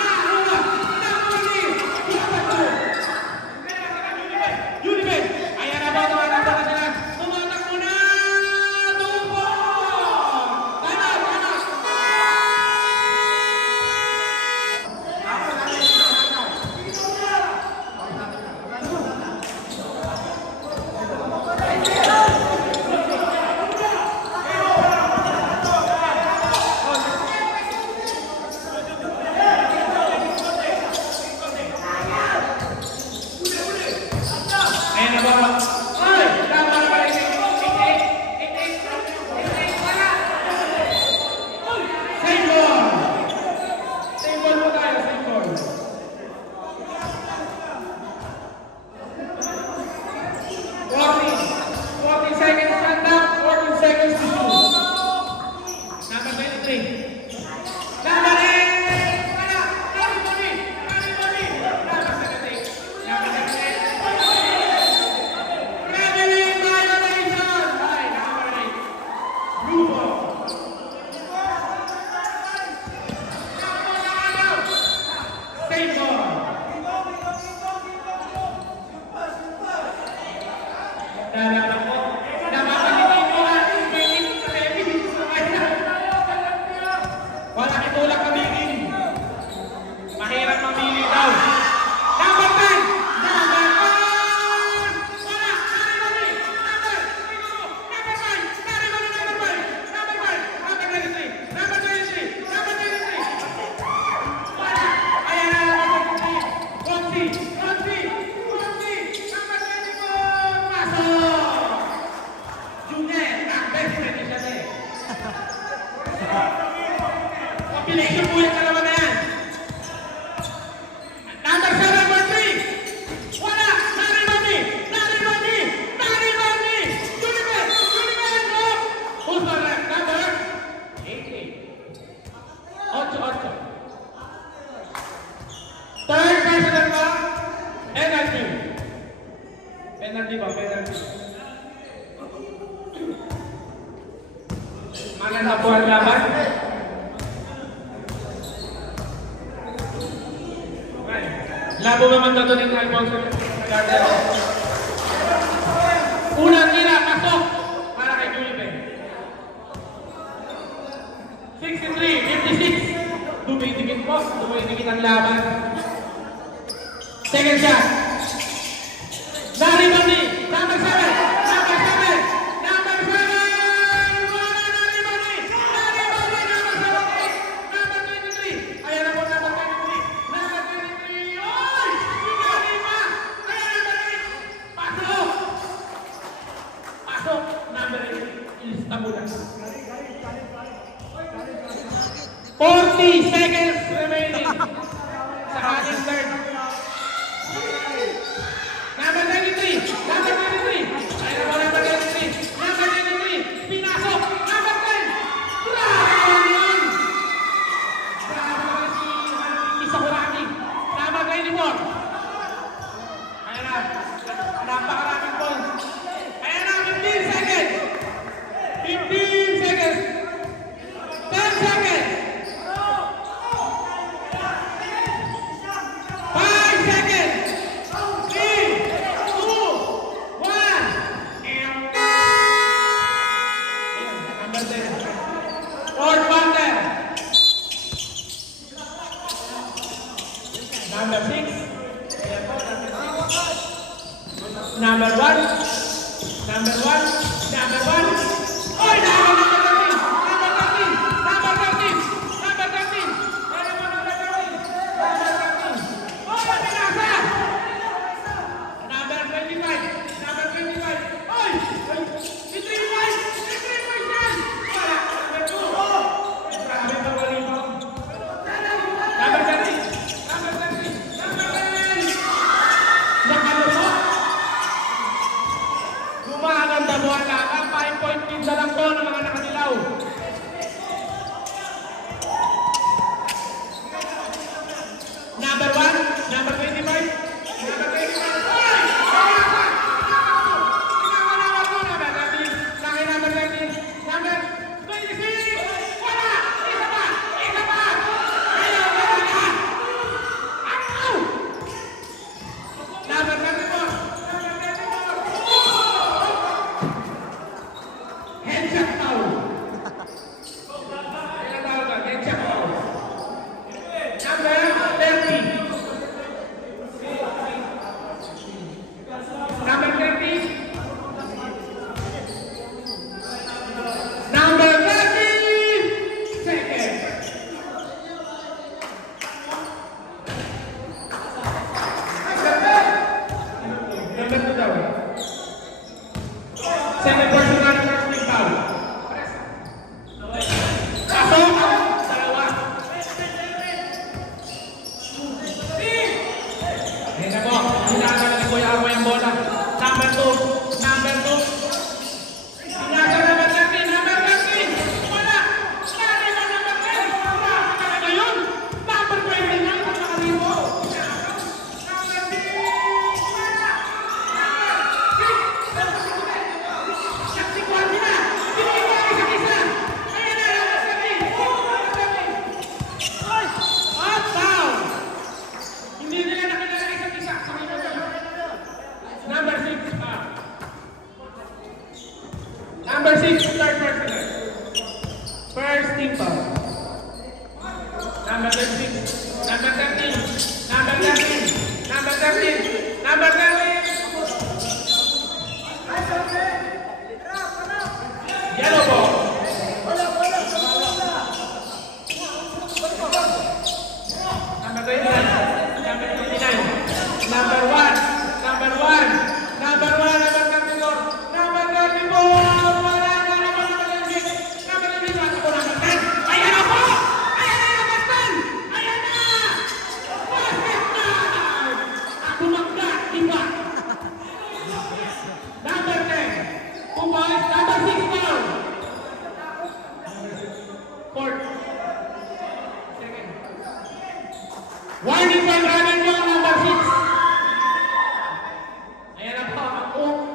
Nahula. Nahuli. Unibet. Ayan na po. Tumatakbo na sila. Tumatakbo na. Tumpo. Tama. Tama. Ayan na po. Ay! Tama na pa rin. 88. Same ball. Same ball po tayo. Same ball. 40 seconds stand up. 14 seconds to shoot. Number 23. Number 8. Wala. Everybody. Everybody. Number 78. Number 78. Reveling violation. Ay, number 8. Blue ball. Same ball. Nalaman ko. Napapalitin ko ang 20 Wala kitulak kamigin. Mahirap mamili daw. Number 10! Number 1! Wala! Naribali! Number 5! Number 5! Number 5! Number 23! Number 23! Number 23! Wala! Ayan na! Number 23! Ronzi! Ronzi! Ronzi! Number 24! Pasok! Junel! Ang best friend ni Janel. Combination po yung kalaban na yan. Number 7, 3. Wala. Naribani. Naribani. Naribani. Junibet. Junibet. No. Who's the left? Number 88. 8. Third personal ba? Penalty. Penalty ba? Penalty. Maganda po ang laban. Labo naman na ito ng Alfonso Cardero. Unang tira, pasok para kay Julipe. 63-56. Dumidikit po. Dumidikit ang laban. Second shot. Naribani. Number 7. Number 7. Number 7. Wala na Naribani. Naribani. Number 7. Number 23. Ayan na po number 23. Number 23. Oy! Pinalima. Ayan number 8. Pasok. Pasok. Number 8. Ilista mo na. 40 seconds remaining sa ating third. Number 23! Number 23! Ayan na po, number 23! Number 23! Pinasok! Number 10! Grabe yan! Grabe naman si Isakuraki! Number 24! Ayan na! Napakaraming points! Ayan na! 15 seconds! 15 seconds! 10 seconds! 5 seconds! 3, 2, 1. Number 10. Fourth quarter. Number 6. Number 1. Number 1. Number 1. Oy, number 13. Number 13. Number 6, third personal. First team foul. Number 36, number 13, number 13, number 13, number 13. Yellow ball. Number 29, number 29, number 1, number 1, number 1, number 34, number 34. Wala na naman number 36, number 36, ako number 10. Ayan na po! Ayan na number 10! Ayan na! Basket na! Ako magka, iba. Number 10. Pumayos, number 6 now. Fourth. Second. Warning from running down number 6. Ayan na po.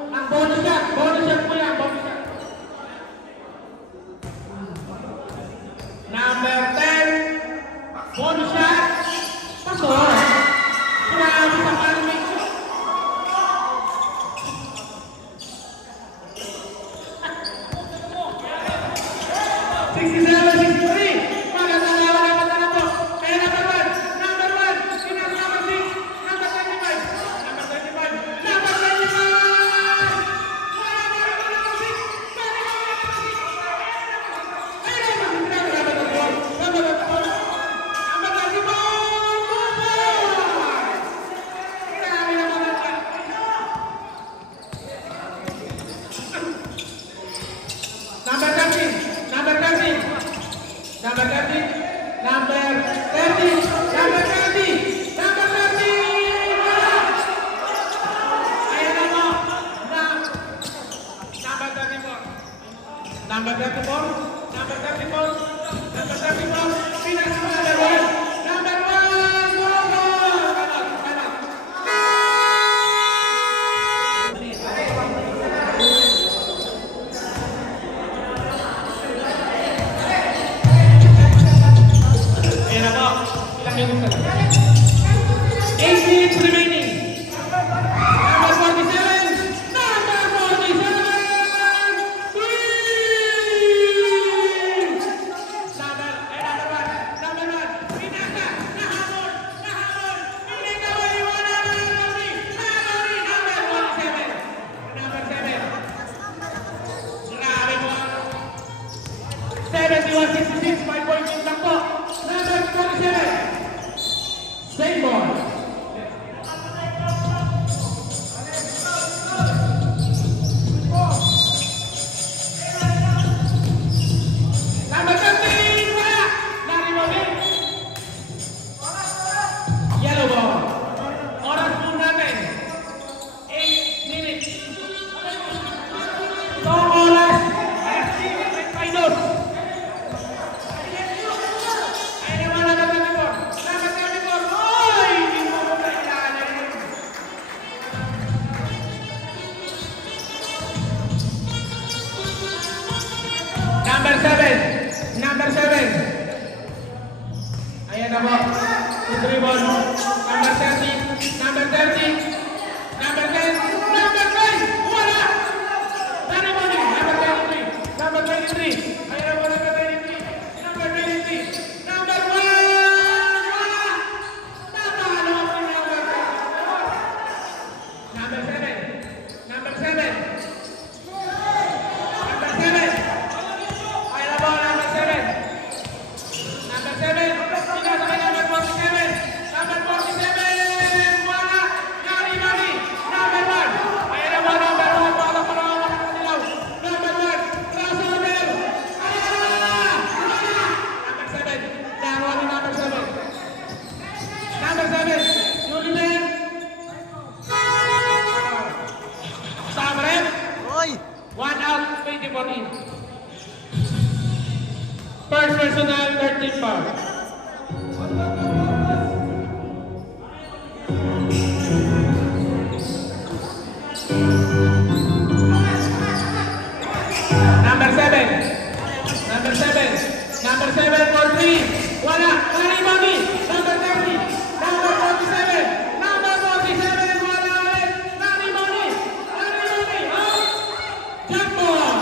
Ang bonus shot. Bonus shot po yan. Bonus shot. Number 10. Bonus shot. Paso. Grabe sa karming. Number 34, number 34, number 34, finish number 1, number 1, go, go! Ayan na po, ilang minutes na lang. 8 minutes remaining. Number 47, number 47! Same ball. Number 13, wala. Narinig. Yellow ball. Oras po natin. 8 minutes. So, oras. Minus. Ay, naman na number 34. Number 34. Oy! Hindi mo mo kailangan. Number 7. Number 7. Ayan na po. Dribble. Number 30. Number 30. Number 10. Number 10. Wala. Dribble. Number 23. Number 23. Ayan na po. Number 23. Number 23. Number 1. Wala. Natalo ang number 10. Number 7. Number 7. Number 7. Ay na po, number 7. Number 7. Tingnan sa number 47. Number 47. Wala. Nari. Number 1. Ay na po, number 1. Wala pa naman ang kanilaw. Number 1. Russell Bell. Wala. Number 7. Daro ni number 7. Number 7. Julian. Samret. Oy! 1 out, 24 in. First personal, 13 foul. Number 7. Number 7. Number 7 for 3. Wala. Nari Mami. Number 30. Number 47. Number 47. Wala ulit. Nari Mami. Nari Mami. Out. Jump ball.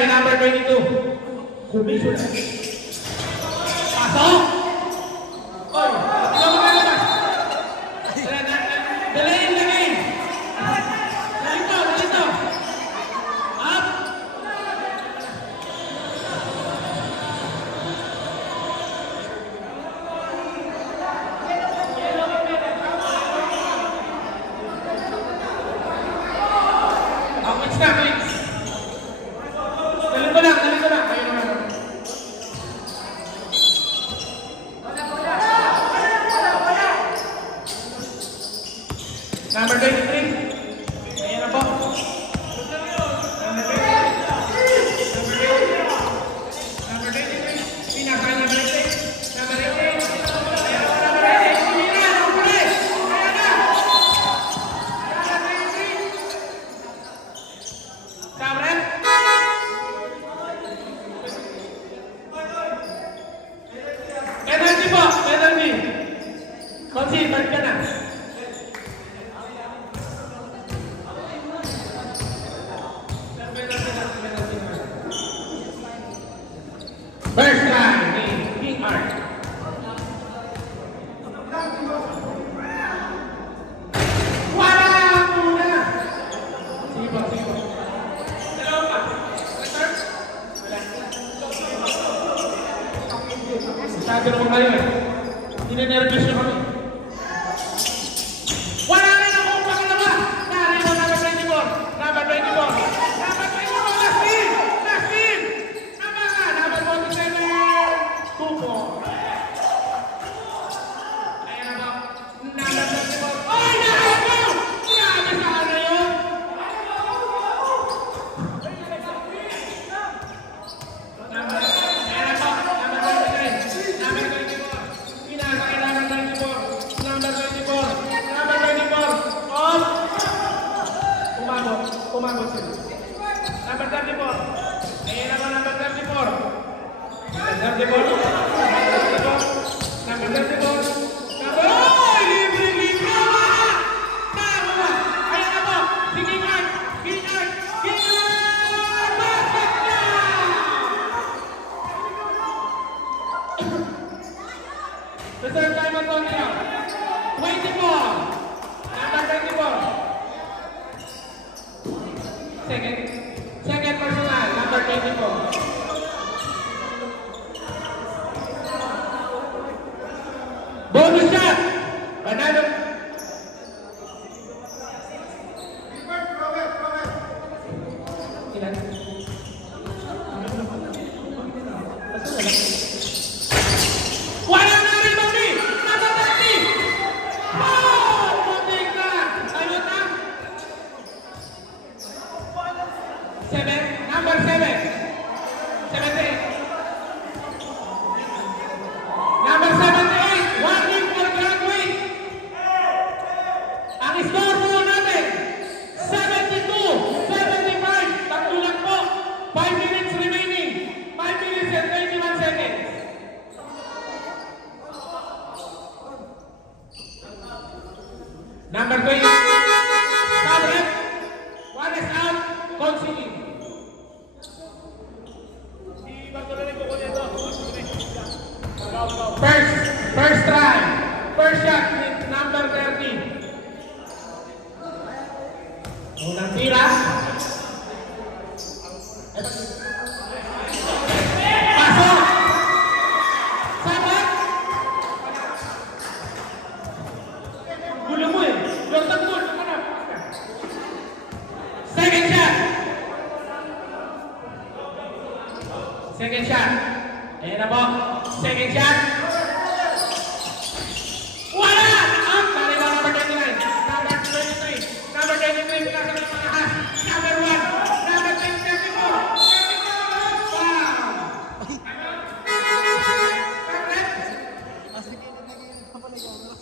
ni number 22. Kumisyon. Pasok! Oy, ikaw magalabas. Dalayin lagi. Dito, dito. Up. Quits na, quits. Dali ko lang. Ayun naman. Number 23. Ayan na po. Number 23. Pinaka number 23. Number 23. Ayan na, number 23. Pumila, pulis. Ayan na. Number 23. Sabre. Penalty po, penalty. Concede, balik ka na. First time ni King Art. Wala muna. Sige po. Dalawa pa. Return. Sabi naman kayo eh. Ninenervous nyo kami. Wala na akong pangalawa. Narito number 24. Number 24. Number 24. Last team. Number 47. Kupo. Ayan na po. Number 24. Oy! Nakako! Grabe sa ano yun? Ayan na po. Number 23. Number 24. Pinasa kay number 24. Number 24. Number 24. Off! Umabot sila. Number 34. Ayan na po, number 34. Number 34. Oy! Libre! Tama! Ayan na po. Si King Art! Bakit na? Reserve time on Tonyo. 24. Number 24. Second personal. Number 24. Bonus shot! Panalo! Ilan? Wala na rin, Bobby! Nasa 30! Oh! Butik na! Ayun na! 7. Number 7. 78. Number 78, warning for graduate. Ang score po natin, 72, 75, tatlo lang po. 5 minutes remaining, 5 minutes and 21 seconds. Number 20, stop rep. 1 is out, conceding. First try. First shot with number 30. Unang tira. Pasok. Sabat. Gulo mo eh. Jordan Gold. Second shot. Second shot. Ayan na po. Second shot. Wala! Out! Tali ba number 29? Number 23. Number 23. Pinasa ng mga hat. Number 1. Number 34. 34. Wow!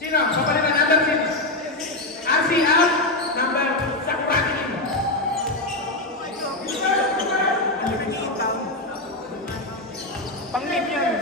Sino? Kapalitan number 6. RC out. Number Sakpati. Pang-mid yun.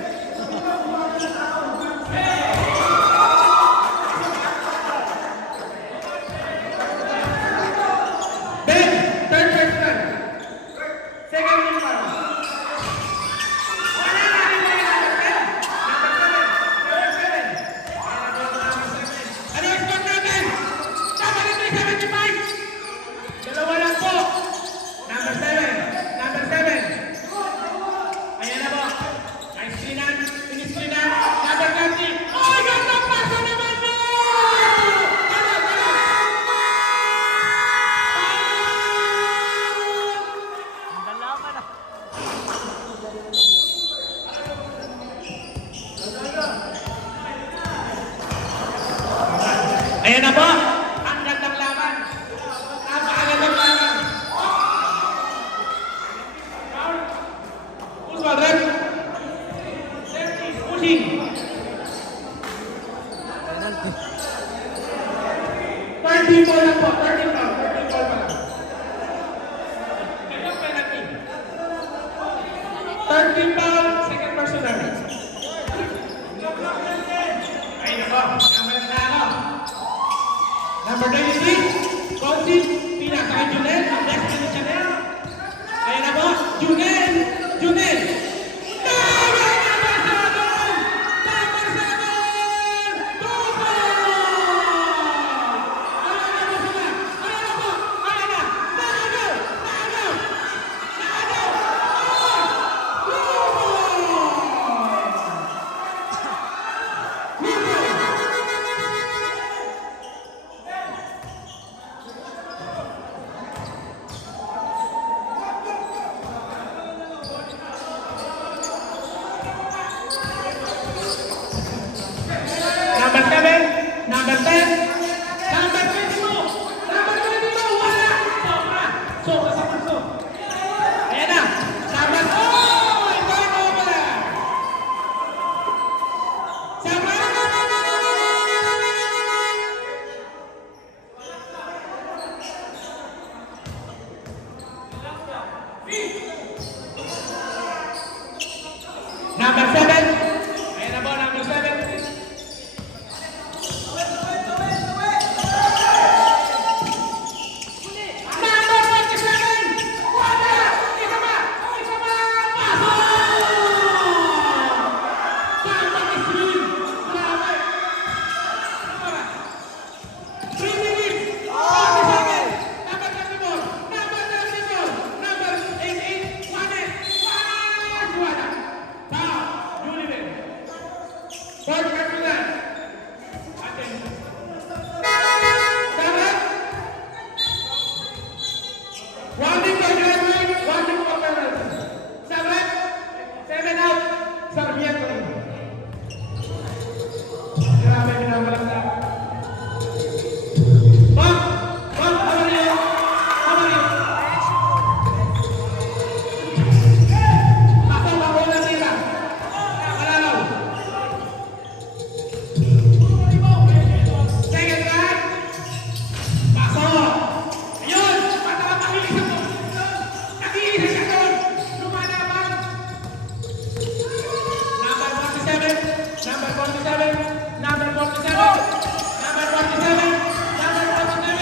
Dalawa lang po. Number 7. Number 7. Ayan na po. Nice screenan. Finish screenan. Number 30. Oh, ganda pasa naman po! Ang dalaman ah. Ayan na po. Ang gandang laban. Napakagandang laban. Who's ball, ref? Pushing. 30 ball lang po. 30 ball. 30 ball pa lang. Ilang penalty? 30 ball, second personal. Ayun na po. Number na ako. Number 26, Consit, pinasa kay Junel, ang next ni Chanel. Ayan na po, Junel! Junel! Number 7! Number 7! Tupo! Ayan na po sila! Ayan na po! Ayan na! Nagaw! Nagaw! Nagaw! Tupo! Number 7, number 10, number 22, number 22, wala! Sobra sa puso. Ayan na, number 4, turnover! Sabay! Number 7, ayan na po, number 7. Number 47! Wala! Isa pa! Isa pa! Pasok! Number 16! Grabe! 3 minutes! 40 seconds! Number 34! Number 34! Number 88! Wala! Wala! Foul! Julian! Fourth personal! Atin! Dapat! One thing for graduate, one thing for penalty. Sabat, 7 out, Sarmiento. Grabe, binabalagsak. Bob, Bob, how are you? How are you? Ako, ako na tira. Kalalaw. Second right. Pasok. Ayun, patakapakilig sa po. Nag-iisa siya doon. Lumalaban. Number 47, number 47, number 47, number 47, number 47, number 47.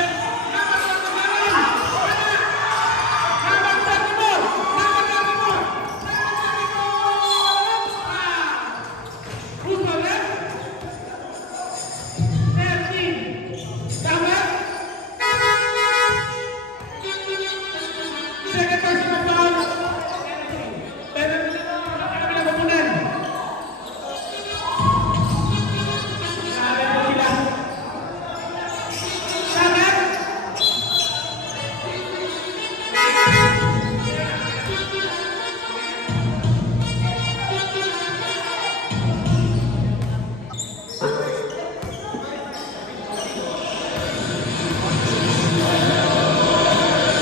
Number 34, number 34, number 34. Who's the left? 13. Tama? Second personal foul. Pero kami lang mapunan. Grabe po sila. Tama?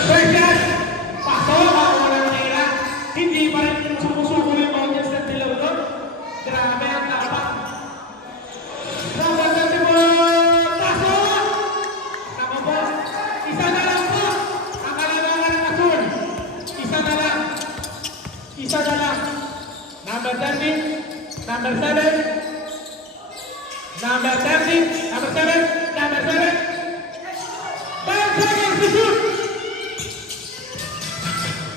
Question! Pasok ako walang nila. Hindi pa rin sumusuko yung audience ng dilaw doon. Grabe ang tapak. Number 34! Pasok! Ako po. Isa na lang po. Ang kalabangan ng Azul. Isa na lang. Isa na lang. Number 30. Number 7. Number 30. Number 7. Number 7. 5 seconds to shoot!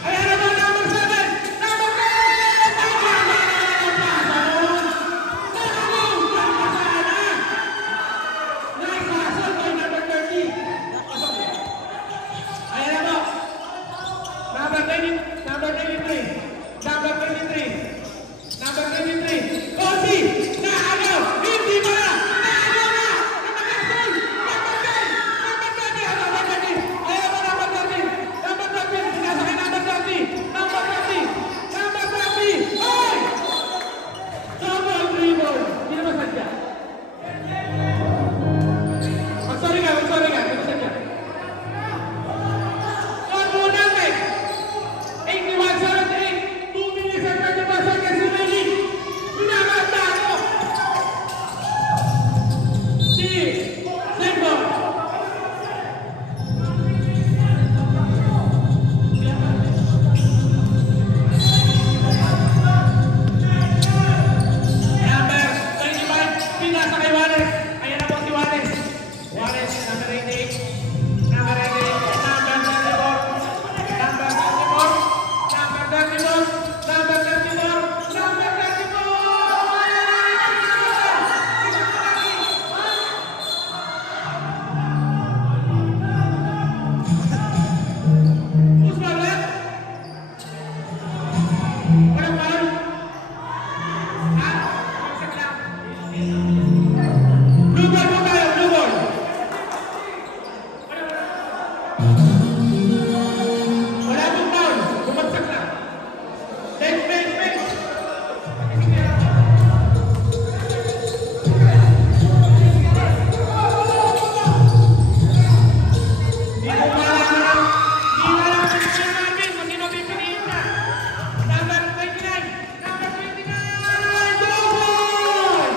Ayan na ba, number 7! Number 7! Nice hustle by number 30! Ayan na number 23. Number 23. Number 23. Kosi! Naagaw! Hindi ba na? Naagaw na! Number 13! Number 10! Number 30! Number 30! Ayaw mo number 30! Number 30! Sinasakay number 30! Number 30! Number 30! Ay! Double dribble! Hindi naman sadya. Sorry ka. Hindi naman sadya. One more natin! 81-78! 2 minutes and 31 seconds remaining! Pinamata ako! Si Zenbon! Number 25, pinasa kay Juarez. Ayan na po si Juarez. Juarez, number 88. Number 88. Number 34. Number 34. Number 34. Number 34. Number 34. Who's my left? Walang foul? Ha? Isa lang. Blue ball po tayo, blue ball. Wala pong foul. Bumagsak na. Bench. Hindi mo malaman. Hindi malaman si Kuya Marvin kung sino pipiliin niya. Number 29. Number 29. Double!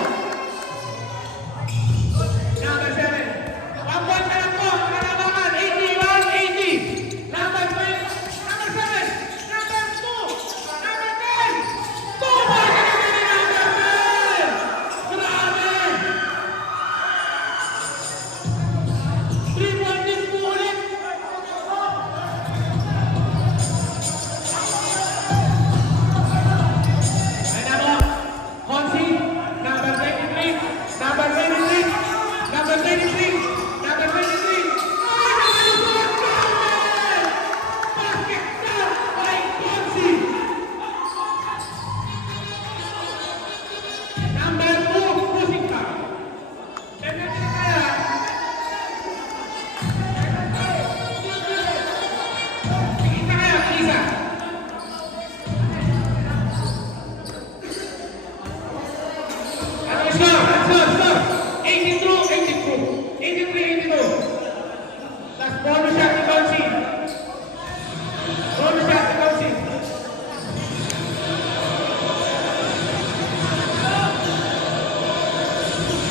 Number 7. One point na lang po. Kalabangan. 81-80. Number 20. Number 7. Number 2. Number 10. 2 points na naman ni number 10. Grabe! 3 points din po ulit. Ayun na po. Konsi. Number 23. Number 23. Number 23. Number 23. Ay, nakalusot! Grabe! Basket shot by Konsi. Number 2. Pusing pa. Penalty na kaya. Tingin na kaya, isa. Let's go. 83-82. Last bonus shot ni Konsi.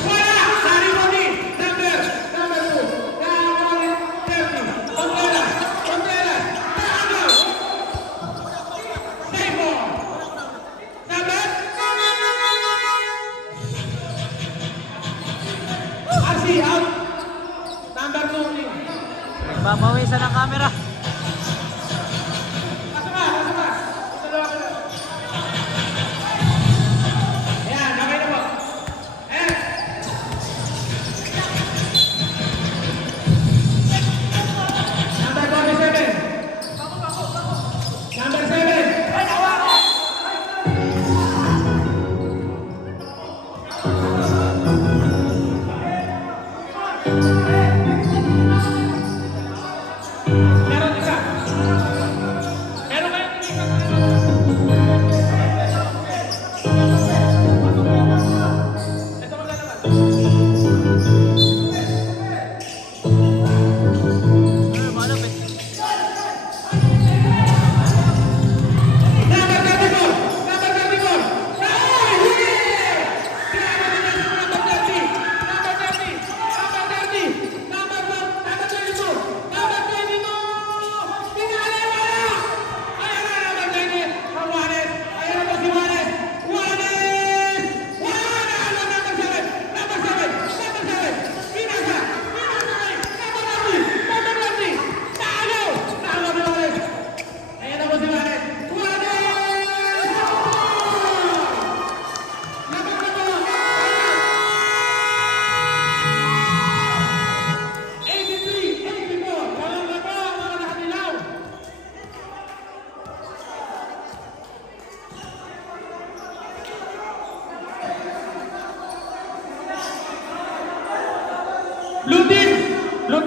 Wala! Sari mo ni. Number 2. Number 30. Contreras. Taagaw. Save ball. Number Asi out. Number 2 ulit. Babawisan ng camera. Pasok ka. Dalawa ka lang. Ayan, okay na po. Ayan. Number 47. Number 7. Meron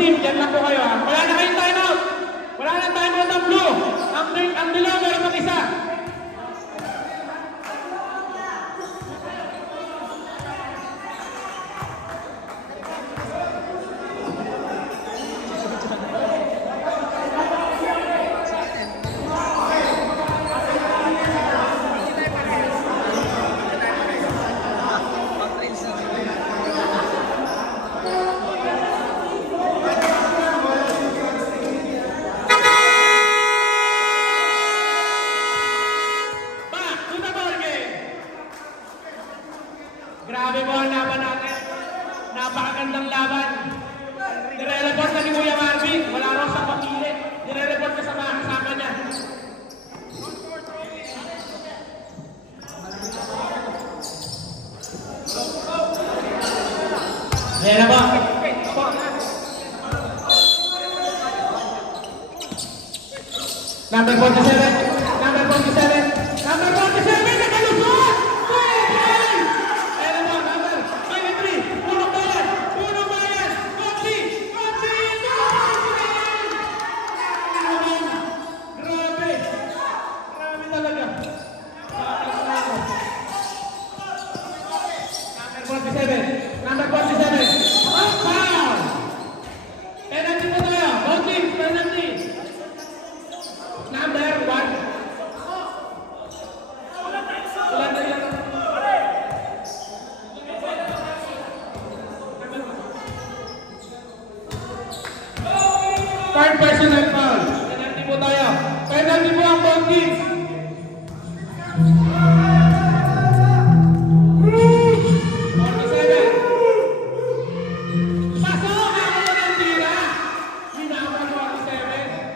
team, dyan lang po kayo ha. Wala na kayong timeout. Wala na timeout ang blue. Ang dilaw, meron pang isa. Back to the ball game. Grabe po ang laban natin. Napakagandang laban. Nire-report na ni Kuya Marvin. Wala raw sa pamili. Nire-report ka sa mga kasama niya. Ayan na po. Number 47. Number 47. Number 47. Nakalusot! Ayan na po. Number 23. Punong bayan. Punong bayan. Kopsi! Kopsi! Grabe. Grabe talaga. Number 47. Number 47. Oh, foul! Penalty po tayo. Voting. Penalty. Number 1. Ulan na yan. Third personal foul. Penalty po tayo. Penalty po ang voting. Pasok! Ako ng tira! Hinabang 47.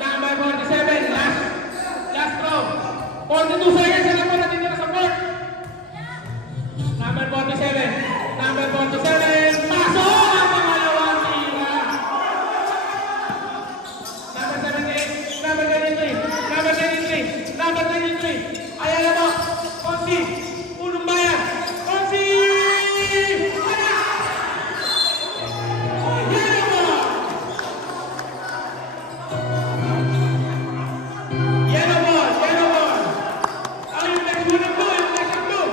Number 47, last throw. 42 seconds na lang po natitira sa court. Number 47, number 47, pasok ang pangalawang tira. Number 78, number 23, number 23, number 23. Ayan na po, Konsi, punong bayan, Konsi! Yellow ball, yellow ball. Ano yung next blue ng blue? Yung next blue.